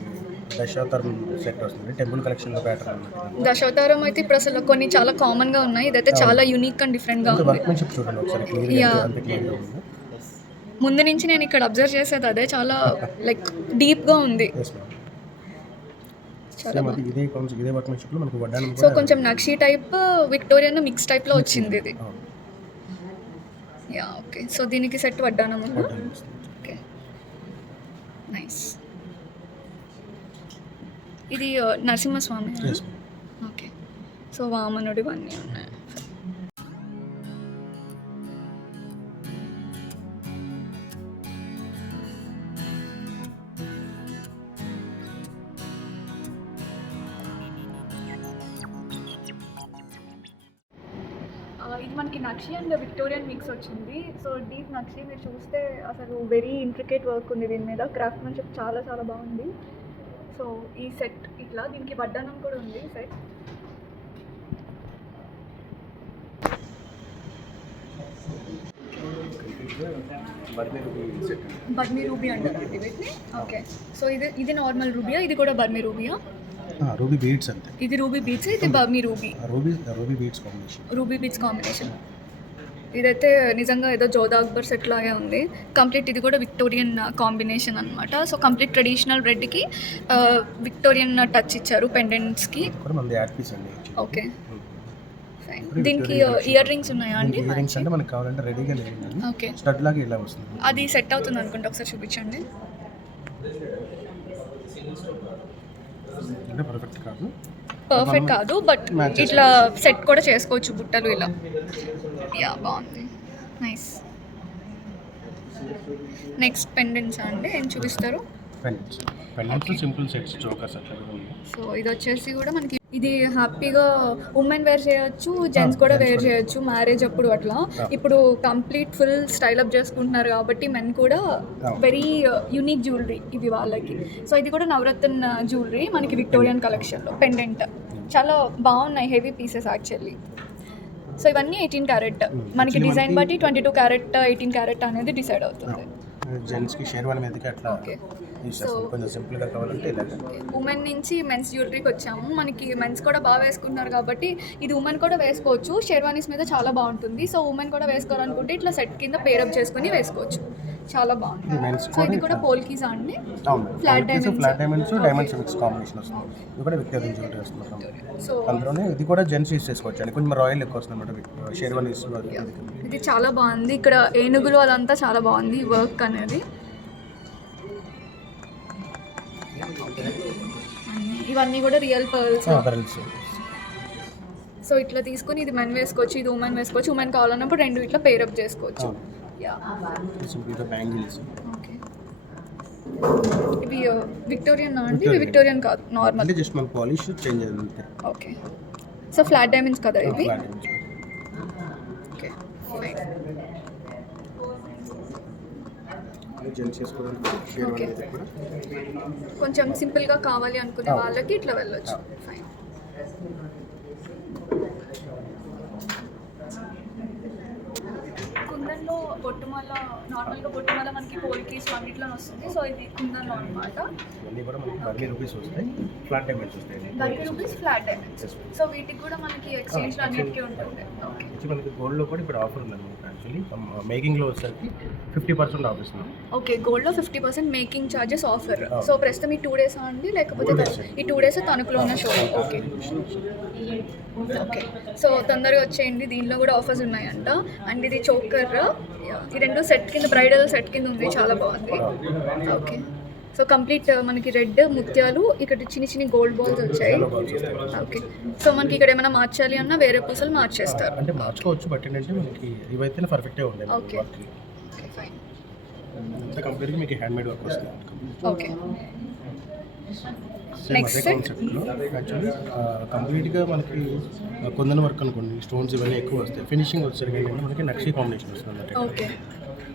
దశావతారం సెట్ వస్తుంది. టెంపుల్ కలెక్షన్లో ప్యాటర్న్ దశావతారం అయితే ఇప్పుడు అసలు కొన్ని చాలా కామన్గా ఉన్నాయి. ఇదైతే చాలా యూనిక్ అండ్ డిఫరెంట్గా ఉంది. వర్క్మెన్షిప్ చూడండి ఒకసారి క్లియర్గా అంత క్లియర్గా ఉంది. ముందు నుంచి నేను ఇక్కడ అబ్జర్వ్ చేసేది అదే, చాలా లైక్ డీప్గా ఉంది. చాలా సేమ్ అది ఇదే వర్క్మెన్షిప్లో మనకి వడ్డానం సో కొంచెం నక్షి టైప్, విక్టోరియన్ మిక్స్ టైప్లో వచ్చింది ఇది. యా, ఓకే, సో దీనికి సెట్ వడ్డానం ఉందా? Okay, nice. ఇది నరసింహస్వామి. ఓకే, సో వామనుడి ఇవన్నీ ఉన్నాయి. ఇది మనకి నక్షి అండ్ విక్టోరియన్ మిక్స్ వచ్చింది. సో డీప్ నక్షి మీరు చూస్తే అసలు వెరీ ఇంట్రికేట్ వర్క్ ఉంది దీని మీద. క్రాఫ్ట్మెన్షిప్ చాలా చాలా బాగుంది. సో ఈ సెట్ ఇట్లా, దీనికి వడ్డానం కూడా ఉంది సెట్. బర్మీ రూబీ అంటారు అండి వీటిని. ఓకే, సో ఇది నార్మల్ రూబీయా, ఇది కూడా బర్మీ రూబీయా? రూబీ బీడ్స్ అంతే. ఇది రూబీ బీడ్స్, ఇది బర్మీ ruby. Ruby beads combination. Ruby beads combination. ఇదైతే నిజంగా ఏదో జోధా అక్బర్ సెట్ లాగే ఉంది కంప్లీట్. ఇది కూడా విక్టోరియన్ కాంబినేషన్ అనమాట. సో కంప్లీట్ ట్రెడిషనల్ రెడ్కి విక్టోరియన్ టచ్ ఇచ్చారు పెండెంట్స్కి. Okay, fine. దీనికి ఇయర్ రింగ్స్ ఉన్నాయా అండి? ఇయర్ రింగ్స్ అంటే మనకి కావాలంటే రెడీగా లేదు. ఓకే, స్టడ్ లాగా ఇలా వస్తుంది. అది సెట్ అవుతుంది అనుకుంటా, ఒకసారి చూపించండి. అంటే పర్ఫెక్ట్ కాదు, పర్ఫెక్ట్ కాదు, బట్ ఇట్లా సెట్ కూడా చేసుకోవచ్చు బుట్టలు ఇలా. యా, బాగుంది, నైస్. నెక్స్ట్ పెండెంట్స్ అండి ఏం చూపిస్తారు? పెండెంట్స్ సింపుల్ సెట్స్ చోకర్స్ అట్లా కూడా ఉన్నాయి. సో ఇది వచ్చేసి కూడా మనకి ఇది హ్యాపీగా ఉమెన్ వేర్ చేయొచ్చు, జెంట్స్ కూడా వేర్ చేయొచ్చు మ్యారేజ్ అప్పుడు అట్లా. ఇప్పుడు కంప్లీట్ ఫుల్ స్టైల్ అప్ చేసుకుంటున్నారు కాబట్టి మెన్ కూడా వెరీ యూనిక్ జ్యువెలరీ ఇవి వాళ్ళకి. సో ఇది కూడా నవరత్న జ్యువెలరీ మనకి విక్టోరియన్ కలెక్షన్లో పెండెంట్ చాలా బాగున్నాయి, హెవీ పీసెస్ యాక్చువల్లీ. సో ఇవన్నీ 18 క్యారెట్ మనకి డిజైన్ బట్టి 22 క్యారెట్ 18 క్యారెట్ అనేది డిసైడ్ అవుతుంది. జెంట్స్కి షేర్వాణి మీదకి అట్లా ఓకే. యూస్ చేస్తాం. కొంచెం సింపుల్గా కావాలంటే ఇలాగ. ఉమెన్ నుంచి మెన్స్ జ్యువెలరీకి వచ్చాము. మనకి మెన్స్ కూడా బాగా వేసుకుంటున్నారు కాబట్టి ఇది ఉమెన్ కూడా వేసుకోవచ్చు. షేర్వానీస్ మీద చాలా బాగుంటుంది. సో ఉమెన్ కూడా వేసుకోవాలనుకుంటే ఇట్లా సెట్ కింద పేరప్ చేసుకుని వేసుకోవచ్చు, చాలా బాగుంటుంది. మెన్స్ సో ఇది కూడా పోల్కీస్ అండి, అవును, flat flat diamonds. Diamonds mix combination వస్తుంది. ఇది కూడా విక్టోరియన్ జ్యువెలరీ వస్తుంది. సో అందులోనే ఇది కూడా జెంట్స్ యూస్ చేసుకోవచ్చు అండి. కొంచెం రాయల్ ఎక్కువ వస్తుంది అన్నమాట షేర్వానీస్. ఇది చాలా బాగుంది, ఇక్కడ ఏనుగులు అదంతా చాలా బాగుంది వర్క్ అనేది. ఇవన్నీ కూడా రియల్ పర్ల్స్. పర్ల్స్. సో ఇట్లా తీసుకొని ఇది మెన్ వేసుకోవచ్చు, ఇది ఉమెన్ వేసుకోవచ్చు. ఉమెన్ కావాలన్నప్పుడు రెండు ఇట్లా పేరప్ చేసుకోవచ్చు. యా, సింపుల్గా బ్యాంగిల్స్. ఓకే. ఇవి విక్టోరియన్ అండి? ఇవి విక్టోరియన్ కాదు, నార్మల్. అంటే జస్ట్ మన పాలిష్ చేంజ్ అయ్యింది అంతే. ఓకే. సో ఫ్లాట్ డైమండ్స్ కదా ఇవి? Flat diamonds. Okay, fine. Gents చేసుకోవడానికి షేర్వాణి మీద కూడా కొంచెం సింపుల్గా కావాలి అనుకునే వాళ్ళకి ఇట్లా వెళ్ళొచ్చు. ఫైన్. కుందన్లో బొట్టుమాల, నార్మల్గా బొట్టుమాల మనకి పోల్కీస్ అన్నిట్లో వస్తుంది. సో ఇది కుందన్లో అనమాట. ఇవన్నీ కూడా మనకి 30 రూపీస్ వస్తాయి. ఫ్లాట్ డైమండ్స్ వస్తాయి. 30 రూపీస్ ఫ్లాట్ డైమండ్స్. సో వీటికి కూడా మనకి ఎక్స్చేంజ్ అన్నిటికీ ఉంటుంది. ఓకే. వచ్చి మనకి గోల్డ్లో కూడా ఇప్పుడు ఆఫర్ ఉంది అనమాట. యాక్చువల్లీ మేకింగ్లో వచ్చేసరికి 50% ఆఫ్ ఇస్తున్నాం. ఓకే, గోల్డ్లో 50% మేకింగ్ ఛార్జెస్ ఆఫర్. సో ప్రస్తుతం ఈ 2 days అండి, లేకపోతే ఈ 2 days తణుకులో ఉన్న షో? Okay okay. సో తొందరగా వచ్చేయండి, దీనిలో కూడా ఆఫర్స్ ఉన్నాయంట. అండ్ ఇది చోకర్, ఈ రెండు సెట్ కింద, బ్రైడల్ సెట్ కింద ఉంది, చాలా బాగుంది. ఓకే. సో కంప్లీట్ మనకి రెడ్ ముత్యాలు, ఇక్కడ చిన్న చిన్న గోల్డ్ బాల్స్ వచ్చాయి. ఓకే. సో మనకి ఇక్కడ ఏమైనా మార్చాలి అన్నా వేరే పూసలు మార్చేస్తారు అంటే మార్చుకోవచ్చు, బట్ ఏంటంటే మనకి ఇవైతే పర్ఫెక్ట్గా ఉండేది. ఓకే. Okay, fine. అంతా కంప్లీట్గా మీకు హ్యాండ్ మేడ్ వర్క్ వస్తుంది. ఓకే. నెక్స్ట్ కాన్సెప్ట్లో యాక్చువల్లీ కంప్లీట్గా మనకి కొందన వర్క్ అనుకోండి, స్టోన్స్ ఇవన్నీ ఎక్కువ వస్తాయి. ఫినిషింగ్ వచ్చేసరికి ఏంటంటే మనకి నక్షి కాంబినేషన్ వస్తుంది. ఓకే.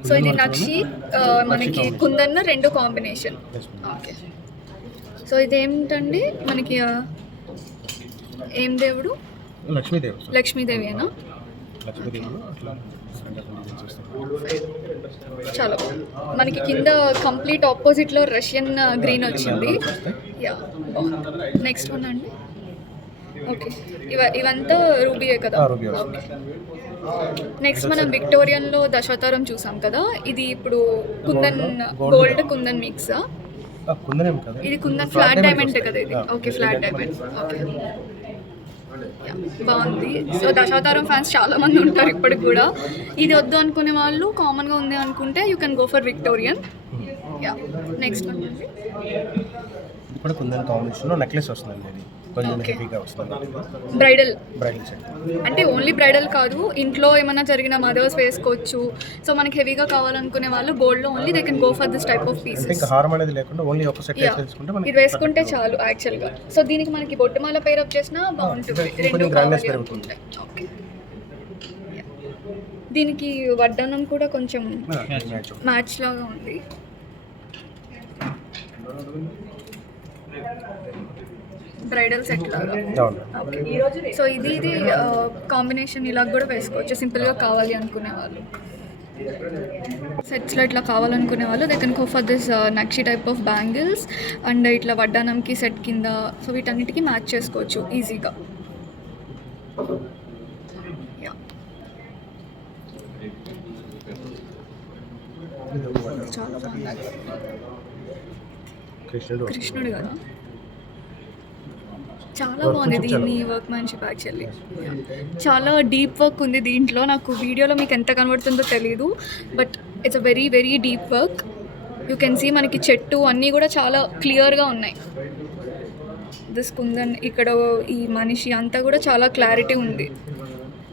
సో ఇది నక్షి మనకి కుందన్న రెండు కాంబినేషన్. ఓకే. సో ఇదేమిటండి మనకి ఏం దేవుడు? లక్ష్మీదేవి. లక్ష్మీదేవినా? లక్ష్మీదేవి అట్లా చాలా బాగుంది. మనకి కింద కంప్లీట్ ఆపోజిట్లో రష్యన్ గ్రీన్ వచ్చింది. యా, నెక్స్ట్ వన్ అండి. ఓకే, ఇవంతా రూబీయే కదా? ఓకే. నెక్స్ట్ మనం విక్టోరియన్లో దశావతారం చూసాం కదా, ఇది ఇప్పుడు కుందన్ గోల్డ్ కుందన్ మిక్స్. ఇది కుందన్ ఫ్లాట్ డైమండ్ కదా ఇది? Okay, flat diamond. ఓకే, బాగుంది. సో దశావతారం ఫ్యాన్స్ చాలా మంది ఉంటారు ఇప్పటికి కూడా. ఇది వద్దు అనుకునే వాళ్ళు, కామన్గా ఉంది అనుకుంటే you can go for Victorian. Yeah, next one అండి. ఇప్పుడు కుందన్ కాంబినేషన్లో నెక్లెస్ వస్తుందండి. ఇది కొంచెం హెవీగా వస్తుంది. బ్రైడల్ సెట్ అంటే ఓన్లీ బ్రైడల్ కాదు, ఇంట్లో ఏమైనా జరిగిన మదర్స్ వేసుకోవచ్చు. సో మనకి హెవీగా కావాలనుకునే వాళ్ళు గోల్డ్లో only they can go for this type of pieces. ఇంకా హారం అనేది లేకుండా ఓన్లీ ఒక సెట్ వేసుకుంటే మనకి ఇది వేసుకుంటే చాలు యాక్చువల్గా. సో దీనికి మనకి బొట్టుమాల పేరప్ చేసినా బాగుంటుంది. రెండు కావాలి అనుకుంటే. ఓకే. దీనికి వడ్డానం కూడా కొంచెం మ్యాచ్ లాగా ఉంది. బ్రైడల్ సెట్ లాగా. ఓకే. సో ఇది కాంబినేషన్ ఇలా కూడా వేసుకోవచ్చు సింపుల్గా కావాలి అనుకునే వాళ్ళు. సెట్స్లో ఇట్లా కావాలనుకునే వాళ్ళు they can go for this nakshi type of bangles. And ఇట్లా వడ్డానంకి సెట్ కింద, సో వీటన్నిటికీ మ్యాచ్ చేసుకోవచ్చు ఈజీగా. యా, చాలా బాగుంది. కృష్ణుడు కదా, చాలా బాగుంది దీని వర్క్మ్యాన్షిప్ యాక్చువల్లీ. చాలా డీప్ వర్క్ ఉంది దీంట్లో. నాకు వీడియోలో మీకు ఎంత కనబడుతుందో తెలీదు, but it's a very very deep work. You can see మనకి చెట్టు అన్నీ కూడా చాలా క్లియర్గా ఉన్నాయి. దిస్ కుందన్, ఇక్కడ ఈ మనిషి అంతా కూడా చాలా క్లారిటీ ఉంది.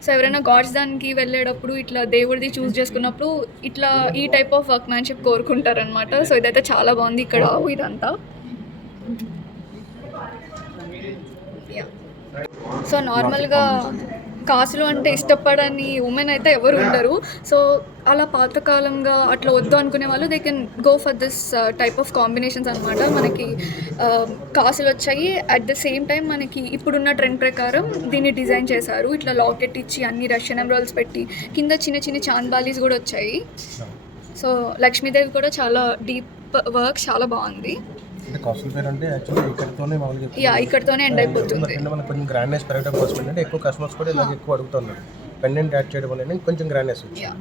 సో ఎవరైనా గాడ్స్ దానికి వెళ్ళేటప్పుడు ఇట్లా దేవుడిది చూస్ చేసుకున్నప్పుడు ఇట్లా ఈ టైప్ ఆఫ్ వర్క్ మ్యాన్షిప్ కోరుకుంటారనమాట. సో ఇదైతే చాలా బాగుంది ఇక్కడ ఇదంతా. సో నార్మల్గా కాసులు అంటే ఇష్టపడని ఉమెన్ అయితే ఎవరు ఉండరు. సో అలా పాతకాలంగా అట్లా వద్దు అనుకునే వాళ్ళు they can go for this type of combinations అనమాట. మనకి కాసులు వచ్చాయి, అట్ ద సేమ్ టైం మనకి ఇప్పుడున్న ట్రెండ్ ప్రకారం దీన్ని డిజైన్ చేశారు. ఇట్లా లాకెట్ ఇచ్చి అన్ని రష్యన్ ఎమరాల్డ్స్ పెట్టి కింద చిన్న చిన్న చాంద్బాలీస్ కూడా వచ్చాయి. సో లక్ష్మీదేవి కూడా చాలా డీప్ వర్క్, చాలా బాగుంది. అంటే కాస్ట్యూమ్ పేరు అంటే యాక్చువల్లీ ఇక్కడతోనే మామూలుగా యా ఇక్కడతోనే ఎండ్ అయిపోతుంది. మనకు కొంచెం గ్రాండ్నెస్ పెరగడం కోసం ఏంటంటే ఎక్కువ కస్టమర్స్ కూడా ఇలాగ ఎక్కువ అడుగుతున్నారు. పెండెంట్ యాడ్ చేయడం వల్ల కొంచెం గ్రాండ్నెస్ వచ్చింది. యా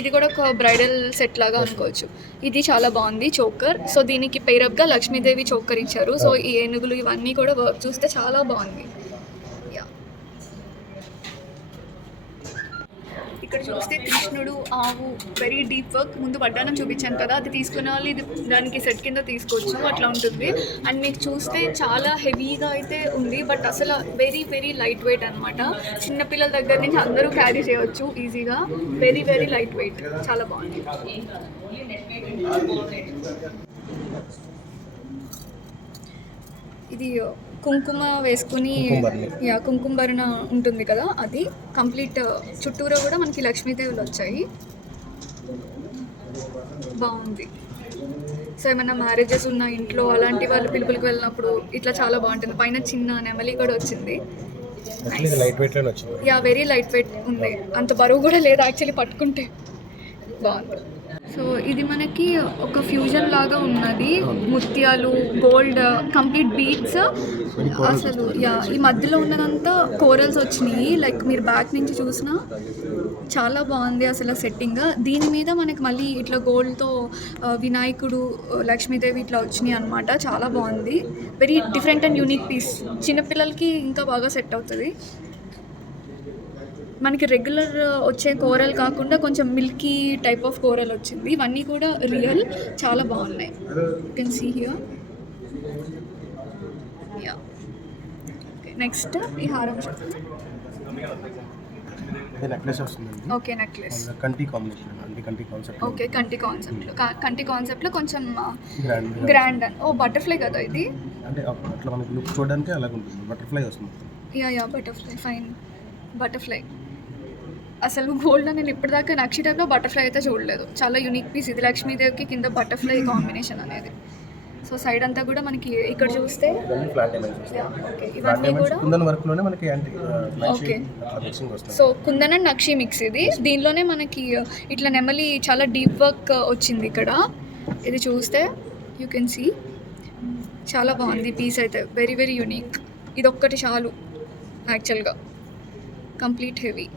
ఇది కూడా ఒక బ్రైడల్ సెట్ లాగా అనుకోవచ్చు. ఇది చాలా బాగుంది చోకర్. సో దీనికి పేరప్గా లక్ష్మీదేవి చోకర్ ఇచ్చారు. సో ఈ ఏనుగులు ఇవన్నీ కూడా వర్క్ చూస్తే చాలా బాగుంది. యా ఇక్కడ చూస్తే కృష్ణుడు, ఆవు, వెరీ డీప్ వర్క్. ముందు వడ్డానం చూపించాను కదా, అది తీసుకునే వాళ్ళు ఇది దానికి సెట్ కింద తీసుకోవచ్చు, అట్లా ఉంటుంది. అండ్ మీకు చూస్తే చాలా హెవీగా అయితే ఉంది, బట్ అసలు వెరీ వెరీ లైట్ వెయిట్ అనమాట. చిన్నపిల్లల దగ్గర నుంచి అందరూ క్యారీ చేయవచ్చు ఈజీగా. వెరీ వెరీ లైట్ వెయిట్, చాలా బాగుంది. ఇది కుంకుమ వేసుకుని కుంకుమభరణ ఉంటుంది కదా, అది కంప్లీట్ చుట్టూరా కూడా మనకి లక్ష్మీదేవులు వచ్చాయి. బాగుంది. సో ఏమైనా మ్యారేజెస్ ఉన్న ఇంట్లో అలాంటి వాళ్ళు పిలుపులకు వెళ్ళినప్పుడు ఇట్లా చాలా బాగుంటుంది. పైన చిన్న నెమలి కూడా వచ్చింది. యా వెరీ లైట్ వెయిట్ ఉంది, అంత బరువు కూడా లేదు యాక్చువల్లీ పట్టుకుంటే. బాగుంది. సో ఇది మనకి ఒక ఫ్యూజన్ లాగా ఉన్నది. ముత్యాలు, గోల్డ్, కంప్లీట్ బీడ్స్. అసలు యా ఈ మధ్యలో ఉన్నదంతా కోరల్స్ వచ్చినాయి. లైక్ మీరు బ్యాక్ నుంచి చూసినా చాలా బాగుంది అసలు సెట్టింగ్. దీని మీద మనకి మళ్ళీ ఇట్లా గోల్డ్తో వినాయకుడు, లక్ష్మీదేవి ఇట్లా వచ్చినాయి అనమాట. చాలా బాగుంది. Very different and unique piece. చిన్నపిల్లలకి ఇంకా బాగా సెట్ అవుతుంది. మనకి రెగ్యులర్ వచ్చే కోరల్ కాకుండా కొంచెం మిల్కీ టైప్ ఆఫ్ కోరల్ వచ్చింది. ఇవన్నీ కూడా రియల్, చాలా బాగున్నాయి. You can see here. Yeah next ఈ హారం నెక్లెస్ వస్తుందండి. ఓకే నెక్లెస్ కంటి కాంబినేషన్ అంటే కంటి కాన్సెప్ట్. ఓకే కంటి కాన్సెప్ట్లో కొంచెం గ్రాండ్ అండ్ బటర్ఫ్లై కదా ఇది. అంటే అట్లా మనకి లుక్ చూడడానికి అలాగ ఉంటుంది. బటర్ఫ్లై వస్తుంది. Yeah butterfly, fine butterfly. అసలు గోల్డ్ నేను ఇప్పటిదాకా నక్షి టైప్లో బటర్ఫ్లై అయితే చూడలేదు. చాలా యూనిక్ పీస్ ఇది. లక్ష్మీదేవికి కింద బటర్ఫ్లై కాంబినేషన్ అనేది. సో సైడ్ అంతా కూడా మనకి ఇక్కడ చూస్తే ఇవన్నీ కూడా okay. So kundan and nakshi mix ఇది. దీనిలోనే మనకి ఇట్లా నెమలి చాలా డీప్ వర్క్ వచ్చింది ఇక్కడ. ఇది చూస్తే యూ కెన్ సీ చాలా బాగుంది పీస్ అయితే. Very very unique. ఇది ఒక్కటి చాలు యాక్చువల్గా. Complete heavy.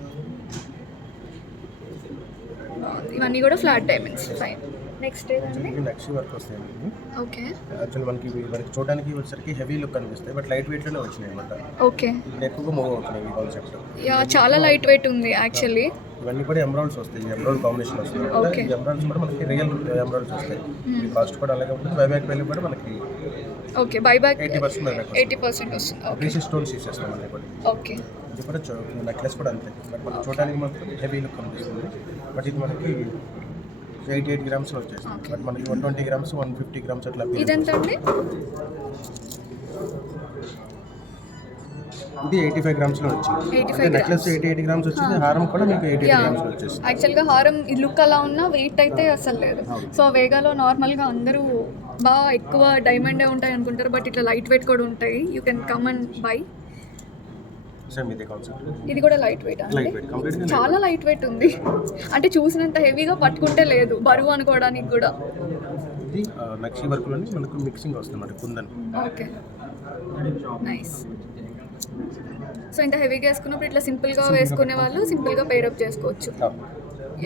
ఇవన్నీ కూడా ఫ్లాట్ డైమండ్స్. ఫైన్. నెక్స్ట్ ఏదండి? నక్షి వర్క్ వస్తాయండి. ఓకే. యాక్చువల్లీ మనకి చూడడానికి వచ్చేసరికి హెవీ లుక్ అనిపిస్తాయి, బట్ లైట్ వెయిట్ లోనే వచ్చినాయి అన్నమాట. ఓకే. ఎక్కువగా మూవ్ అవుతున్నాయి ఈ కాన్సెప్ట్. యా చాలా లైట్ వెయిట్ ఉంది యాక్చువల్లీ. ఇవన్నీ కూడా ఎమరాల్డ్స్ వస్తాయి. ఎమరాల్డ్ కాంబినేషన్ వస్తుంది. ఓకే. ఎమరాల్డ్స్ కూడా మనకి రియల్ ఎమరాల్డ్స్ వస్తాయి. కాస్ట్ కూడా అలాగే ఉంటుంది. బైబ్యాక్ వాల్యూ కూడా మనకి ఓకే బైబ్యాక్ 80% బైబ్యాక్ 80% వస్తుంది. ఓకే. ప్రీషియస్ స్టోన్స్ యూస్ చేస్తాం అన్నీ కూడా. ఓకే. ఇది కూడా నెక్లెస్ కూడా అంతే, బట్ మనకి చూడడానికి మాత్రం హెవీ లుక్ అనిపిస్తుంది. బట్ ఇది మనకి 88 గ్రామ్స్లో వచ్చేస్తుంది. బట్ మనకి 120 గ్రామ్స్ 150 గ్రామ్స్ అట్లా. ఇదెంత అండి? ఇది 85 గ్రామ్స్లో వచ్చింది. నెక్లెస్ 88 గ్రామ్స్ వచ్చింది. హారం కూడా మీకు 88 గ్రామ్స్లో వచ్చేసింది. యాక్చువల్గా హారం ఈ లుక్ అలా ఉన్నా వెయిట్ అయితే అసలు లేదు. సో వేగాలో నార్మల్గా అందరూ బాగా ఎక్కువ డైమండే ఉంటాయి అనుకుంటారు, బట్ ఇట్లా లైట్ వెయిట్ కూడా ఉంటాయి. You can come and by. ఇది కూడా లైట్ వెయిట్ అండి. చాలా లైట్ వెయిట్ ఉంది. అంటే చూసినంత హెవీగా పట్టుకుంటే లేదు, బరువు అనుకోవడానికి కూడా. ఇది నక్షి వర్క్లోని మనకు మిక్సింగ్ వస్తుంది మరి కుందన్. Okay nice. సో ఇంత హెవీగా వేసుకున్నప్పుడు ఇట్లా సింపుల్గా వేసుకునే వాళ్ళు సింపుల్గా పేరప్ చేసుకోవచ్చు.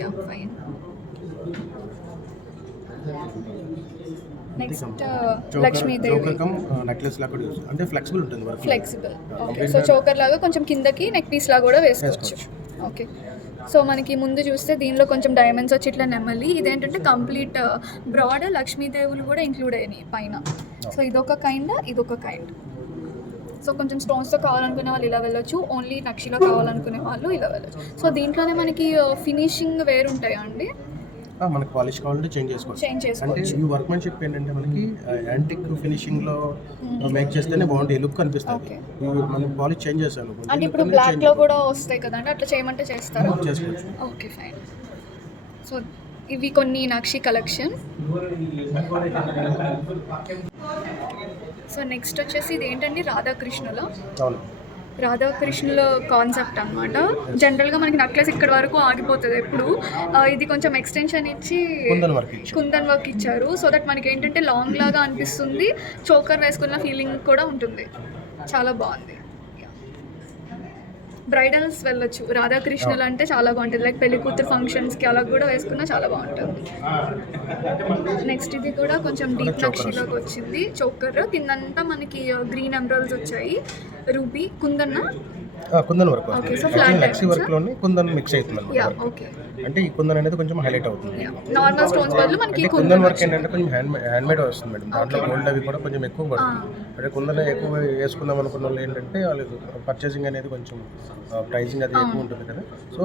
Yeah fine. Next Lakshmidevi necklace లాగా కూడా అంటే ఫ్లెక్సిబుల్ ఉంటుంది. ఫ్లెక్సిబుల్. ఓకే. సో చోకర్ లాగా కొంచెం కిందకి నెక్ పీస్ లాగా కూడా వేసుకోవచ్చు. ఓకే. సో మనకి ముందు చూస్తే దీనిలో కొంచెం డైమండ్స్ వచ్చి ఇట్లా నెమలి. ఇదేంటంటే కంప్లీట్ బ్రాడ్ లక్ష్మీదేవులు కూడా ఇంక్లూడ్ అయినాయి పైన. సో ఇదొక కైండ్, ఇదొక కైండ్. సో కొంచెం స్టోన్స్తో కావాలనుకునే వాళ్ళు ఇలా వెళ్ళొచ్చు, ఓన్లీ నక్షిలో కావాలనుకునే వాళ్ళు ఇలా వెళ్ళొచ్చు. సో దీంట్లోనే మనకి ఫినిషింగ్ వేరు ఉంటాయా అండి? మనకి పాలిష్ కావాలంటే చేంజ్ చేసుకోవచ్చు. చేంజ్ అంటే చేసుకోవచ్చు. ఈ వర్క్మెన్షిప్ ఏంటంటే మనకి యాంటిక్ ఫినిషింగ్ లో మేక్ చేస్తేనే బాగుంటుంది, లుక్ కనిపిస్తుంది. Okay. మనం పాలిష్ చేంజ్ చేసాను అంటే ఇప్పుడు బ్లాక్లో కూడా వస్తాయి కదండి, అట్లా చేయమంటే చేస్తారా? చేసుకోవచ్చు. Okay fine. సో ఇవి కొన్ని నక్షి కలెక్షన్. సో నెక్స్ట్ వచ్చేసి ఇది ఏంటండి, రాధాకృష్ణుల అవును. రాధాకృష్ణుల కాన్సెప్ట్ అనమాట. జనరల్గా మనకి నెక్లెస్ ఇక్కడ వరకు ఆగిపోతుంది ఎప్పుడు, ఇది కొంచెం ఎక్స్టెన్షన్ ఇచ్చి కుందన్ వర్క్ ఇచ్చారు. సో దట్ మనకి ఏంటంటే లాంగ్ లాగా అనిపిస్తుంది, చోకర్ వేసుకున్న ఫీలింగ్ కూడా ఉంటుంది. చాలా బాగుంది. బ్రైడల్స్ వెళ్ళొచ్చు, రాధాకృష్ణులు అంటే చాలా బాగుంటుంది. లైక్ పెళ్లి కూతురు ఫంక్షన్స్కి అలా కూడా వేసుకున్నా చాలా బాగుంటుంది. నెక్స్ట్ ఇది కూడా కొంచెం డీప్ నక్షిలోకి వచ్చింది. చోకర్ కిందంతా మనకి గ్రీన్ ఎమరాల్డ్స్ వచ్చాయి. Ruby kundan work. Okay. So flat nakshi work లోనే కుందన్ మిక్స్ అవుతుంది. Yeah okay. అంటే ఈ కుందన్ అనేది కొంచెం హైలైట్ అవుతుంది. నార్మల్ స్టోన్స్ బదులు మనకి కుందన్ వర్క్ ఏంటంటే కొంచెం హ్యాండ్ మేడ్ వస్తుంది మేడం. దాంట్లో గోల్డ్ అవి కూడా కొంచెం ఎక్కువ పడుతుంది. అంటే కుందన్ ఎక్కువ వేసుకుందాం అనుకున్న వాళ్ళు ఏంటంటే వాళ్ళకి పర్చేసింగ్ అనేది కొంచెం ప్రైసింగ్ అది ఎక్కువ ఉంటుంది కదా. సో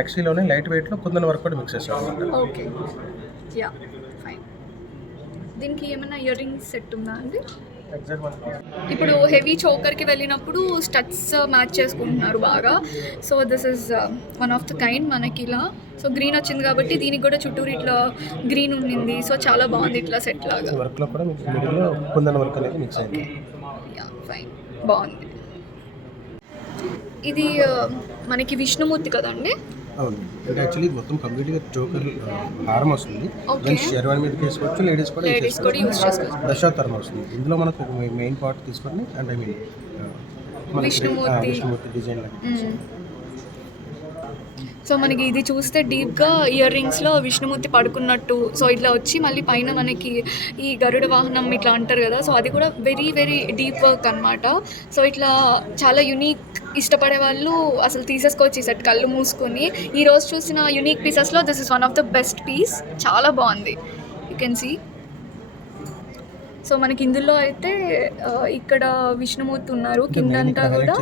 నక్షిలోనే లైట్ వెయిట్ లో కుందన్ వర్క్ కూడా మిక్స్ చేస్తారు అన్నమాట. ఓకే. Yeah fine. దీనికి ఏమైనా ఇయర్ రింగ్స్ సెట్ ఉందా అండి? ఇప్పుడు హెవీ చోకర్కి వెళ్ళినప్పుడు స్టడ్స్ మ్యాచ్ చేసుకుంటున్నారు బాగా. So this is one of the kind మనకి ఇలా. సో గ్రీన్ వచ్చింది కాబట్టి దీనికి కూడా చుట్టూరు ఇట్లా గ్రీన్ ఉండింది. సో చాలా బాగుంది ఇట్లా సెట్ లాగా. వర్క్ లో కూడా మిడిల్లో కుందన్ వర్క్ అనేది మిక్స్ అయింది. యా ఫైన్, బాగుంది. ఇది మనకి విష్ణుమూర్తి కదండి? అవును. అంటే యాక్చువల్లీ మొత్తం కంప్లీట్గా చోకర్ హారం వస్తుంది. దాన్ని షెర్వాణి మీద తీసుకోవచ్చు, లేడీస్ కూడా యూస్ చేసుకోవచ్చు. దశావతారం వస్తుంది. ఇందులో మనకు ఒక మెయిన్ పార్ట్ తీసుకొని అంటే ఐ మీన్ విష్ణుమూర్తి డిజైన్ లాగా. సో మనకి ఇది చూస్తే డీప్గా ఇయర్ రింగ్స్లో విష్ణుమూర్తి పడుకున్నట్టు. సో ఇట్లా వచ్చి మళ్ళీ పైన మనకి ఈ గరుడ వాహనం ఇట్లా అంటారు కదా. సో అది కూడా వెరీ వెరీ డీప్ వర్క్ అనమాట. సో ఇట్లా చాలా యునిక్ ఇష్టపడే వాళ్ళు అసలు తీసేసుకోవచ్చు ఈ సెట్ కళ్ళు మూసుకొని. ఈరోజు చూసిన యునిక్ పీసెస్లో this is one of the best piece. చాలా బాగుంది, యూ కెన్ సీ. సో మనకి ఇందులో అయితే ఇక్కడ విష్ణుమూర్తి ఉన్నారు, కిందంతా కూడా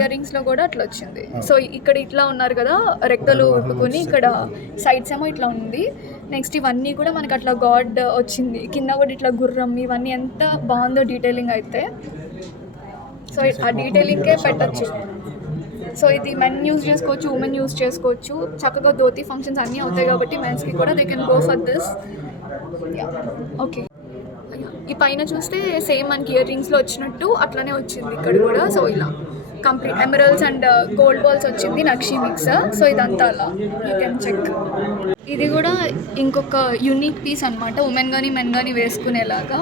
ఇయర్ రింగ్స్ లో కూడా అట్లా వచ్చింది. సో ఇక్కడ ఇట్లా ఉన్నారు కదా, రెక్కలు ఉప్పుకొని ఇక్కడ సైడ్స్ ఏమో ఇట్లా ఉంది. నెక్స్ట్ ఇవన్నీ కూడా మనకి అట్లా గాడ్ వచ్చింది, కింద కూడా ఇట్లా గుర్రం. ఇవన్నీ ఎంత బాగుందో డీటెయిలింగ్ అయితే. సో ఆ డీటెయిలింగ్కే పెట్టచ్చు. సో ఇది మెన్ యూజ్ చేసుకోవచ్చు, ఉమెన్ యూజ్ చేసుకోవచ్చు. చక్కగా ధోతి ఫంక్షన్స్ అన్నీ అవుతాయి కాబట్టి మెన్స్కి కూడా they can go for this. Okay. ఈ పైన చూస్తే సేమ్ మనకి ఇయర్ రింగ్స్లో వచ్చినట్టు అట్లానే వచ్చింది ఇక్కడ కూడా. సో ఇలా complete emeralds and gold balls వచ్చింది, నక్షి మిక్స్. సో ఇదంతా అలా యూ కెన్ చెక్. ఇది కూడా ఇంకొక యూనిక్ పీస్ అనమాట, ఉమెన్ కానీ మెన్ కానీ వేసుకునేలాగా.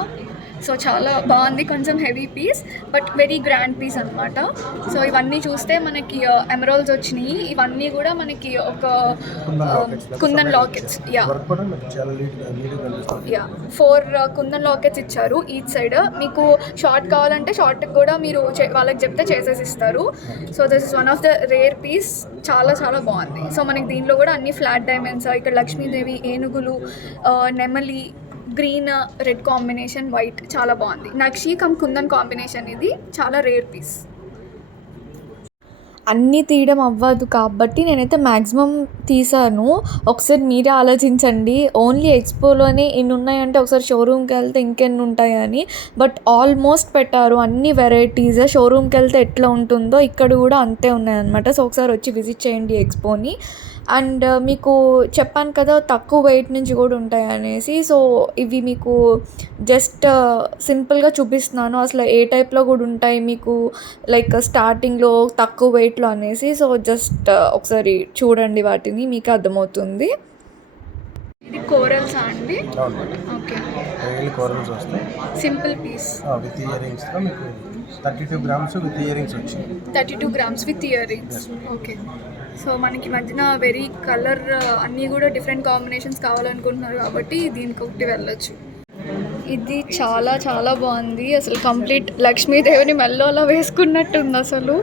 సో చాలా బాగుంది, కొంచెం heavy piece but very grand piece అనమాట. సో ఇవన్నీ చూస్తే మనకి ఎమరాల్డ్స్ వచ్చినాయి. ఇవన్నీ కూడా మనకి ఒక kundan lockets. Yeah 4 kundan lockets ఇచ్చారు ఈచ్ సైడ్. మీకు షార్ట్ కావాలంటే షార్ట్ కూడా మీరు వాళ్ళకి చెప్తే చేసేసి ఇస్తారు. So this is one of the rare piece. చాలా చాలా బాగుంది. సో మనకి దీనిలో కూడా అన్ని ఫ్లాట్ డైమండ్స్, ఇక్కడ లక్ష్మీదేవి, ఏనుగులు, నెమలి, గ్రీన్ రెడ్ కాంబినేషన్, వైట్, చాలా బాగుంది. నక్షి కమ్ కుందన్ కాంబినేషన్, ఇది చాలా రేర్ పీస్. అన్నీ తీయడం అవ్వదు కాబట్టి నేనైతే మ్యాక్సిమం తీసాను. ఒకసారి మీరే ఆలోచించండి, ఓన్లీ ఎక్స్పోలోనే ఇన్ని ఉన్నాయంటే ఒకసారి షోరూమ్కి వెళ్తే ఇంకెన్ని ఉంటాయని. బట్ ఆల్మోస్ట్ పెట్టారు అన్ని వెరైటీస్. షోరూమ్కి వెళ్తే ఎట్లా ఉంటుందో ఇక్కడ కూడా అంతే ఉన్నాయన్నమాట. సో ఒకసారి వచ్చి విజిట్ చేయండి ఎక్స్పోని. అండ్ మీకు చెప్పాను కదా తక్కువ వెయిట్ నుంచి కూడా ఉంటాయి అనేసి. సో ఇవి మీకు జస్ట్ సింపుల్గా చూపిస్తున్నాను అసలు ఏ టైప్లో కూడా ఉంటాయి మీకు, లైక్ స్టార్టింగ్లో తక్కువ వెయిట్లో అనేసి. సో జస్ట్ ఒకసారి చూడండి వాటిని, మీకు అర్థమవుతుంది. ఇది కోరల్సా అండి? ఓకే. కోరల్స్ వస్తాయి, simple piece with ear rings తో మీకు 32 గ్రామ్స్ విత్ ఇయర్ రింగ్స్ వచ్చాయి. 32 grams with ear rings. Okay. So మనకి మధ్యన వెరీ కలర్ అన్నీ కూడా డిఫరెంట్ కాంబినేషన్స్ కావాలనుకుంటున్నారు కాబట్టి దీనికి ఒకటి వెళ్ళొచ్చు. ఇది చాలా చాలా బాగుంది అసలు, కంప్లీట్ లక్ష్మీదేవిని మెల్లో అలా వేసుకున్నట్టుంది అసలు.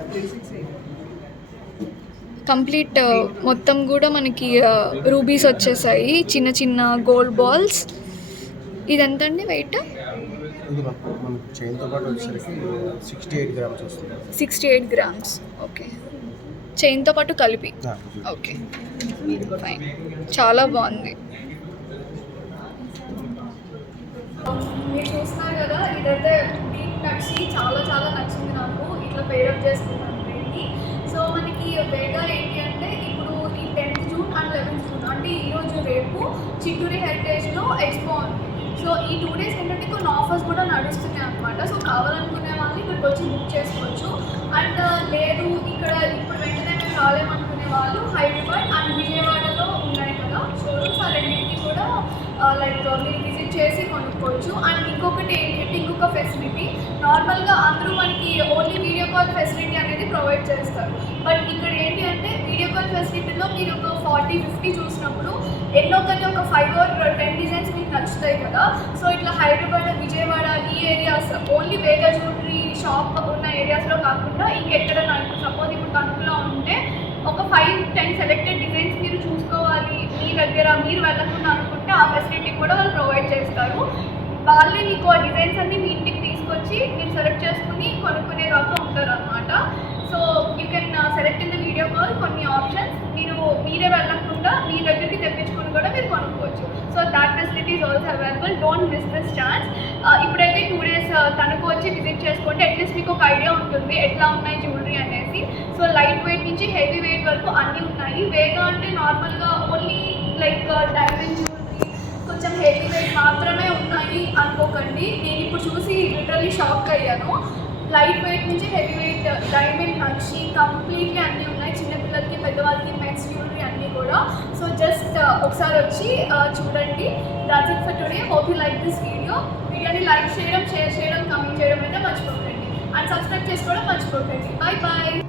కంప్లీట్ మొత్తం కూడా మనకి రూబీస్ వచ్చేసాయి, చిన్న చిన్న గోల్డ్ బాల్స్. ఇది ఎంత అండి వెయిట్? ఇది మనకు చైన్తో పాటు వచ్చేసరికి 68 గ్రామ్స్ వస్తుంది. 68 గ్రామ్స్. ఓకే, చైన్తో పాటు కలిపి. ఓకే ఫైన్, చాలా బాగుంది. మీరు చూస్తున్నారు కదా, ఇదైతే డీప్ నచ్చి చాలా నచ్చింది నాకు. ఇట్లా పేరప్ చేసుకున్నాను దీన్ని. సో మనకి వేగా ఏంటి అంటే ఇప్పుడు ఈ 10th June and 11th June అంటే ఈరోజు రేపు చిట్టూరి హెరిటేజ్లో ఎక్స్పో ఉంది. సో ఈ 2 days ఏంటంటే కొన్ని ఆఫర్స్ కూడా నడుస్తున్నాయి అనమాట. సో కావాలనుకునే వాళ్ళు ఇక్కడికి వచ్చి బుక్ చేసుకోవచ్చు. అండ్ లేదు ఇక్కడ ఇప్పుడు వెంటనే మేము రాలేమనుకునే వాళ్ళు హైదరాబాద్ అండ్ విజయవాడలో ఉన్నాయి కదా షోరూమ్స్, ఆ రెండింటికి కూడా లైక్ మీరు విజిట్ చేసి కొనుక్కోవచ్చు. అండ్ ఇంకొకటి ఏంటంటే ఇంకొక ఫెసిలిటీ, నార్మల్గా అందరూ మనకి ఓన్లీ వీడియో కాల్ ఫెసిలిటీ అనేది ప్రొవైడ్ చేస్తారు. బట్ ఇక్కడ ఏంటి అంటే వీడియో కాల్ ఫెసిలిటీలో మీరు ఒక 40-50 చూసినప్పుడు ఎన్నో కానీ ఒక 5 or 10 డిజైన్స్ మీకు నచ్చుతాయి కదా. సో ఇట్లా హైదరాబాద్, విజయవాడ ఈ ఏరియాస్ ఓన్లీ వేగా జ్యువెలరీ షాప్ ఉన్న ఏరియాస్లో కాకుండా ఇంకెక్కడైనా సపోజ్ ఇప్పుడు తణుకులో ఉంటే ఒక 5-10 సెలెక్టెడ్ డిజైన్స్ మీరు చూసుకోవాలి మీ దగ్గర, మీరు వెళ్ళకుండా అనుకుంటే ఆ ఫెసిలిటీ కూడా వాళ్ళు ప్రొవైడ్ చేస్తారు. వాళ్ళే మీకు ఆ డిజైన్స్ అన్ని మీ ఇంటికి తీసుకొచ్చి మీరు సెలెక్ట్ చేసుకుని కొనుక్కునే దాకా ఉంటారు అనమాట. So you can select in the video call కొన్ని ఆప్షన్స్, మీరే వెళ్ళకుండా మీ దగ్గరికి తెప్పించుకొని కూడా మీరు కొనుక్కోవచ్చు. So that facility is also available. Don't miss this chance. ఇప్పుడైతే 2 days తనకు వచ్చి విజిట్ చేసుకోండి. అట్లీస్ట్ మీకు ఒక ఐడియా ఉంటుంది ఎట్లా ఉన్నాయి జ్యువెలరీ అనేసి. సో లైట్ వెయిట్ నుంచి హెవీ వెయిట్ వరకు అన్నీ ఉన్నాయి. వేగా అంటే నార్మల్గా ఓన్లీ లైక్ డైమండ్ జ్యువెలరీ కొంచెం హెవీ వెయిట్ మాత్రమే ఉన్నాయి అనుకోకండి. నేను ఇప్పుడు చూసి లిటరల్లీ షాక్ అయ్యాను. లైట్ వెయిట్ నుంచి హెవీ వెయిట్ డైమండ్ నక్షి కంప్లీట్లీ అన్నీ ఉన్నాయి. చిన్నపిల్లలకి, పెద్దవాళ్ళకి, మెన్స్ జ్యువెలరీ అన్నీ కూడా. సో జస్ట్ ఒకసారి వచ్చి చూడండి. That's it for today. Hope you like this video. వీడియోని లైక్ చేయడం, షేర్ చేయడం, కామెంట్ చేయడం అయితే మర్చిపోకండి. అండ్ సబ్స్క్రైబ్ చేసుకోవడం మర్చిపోకండి. Bye bye.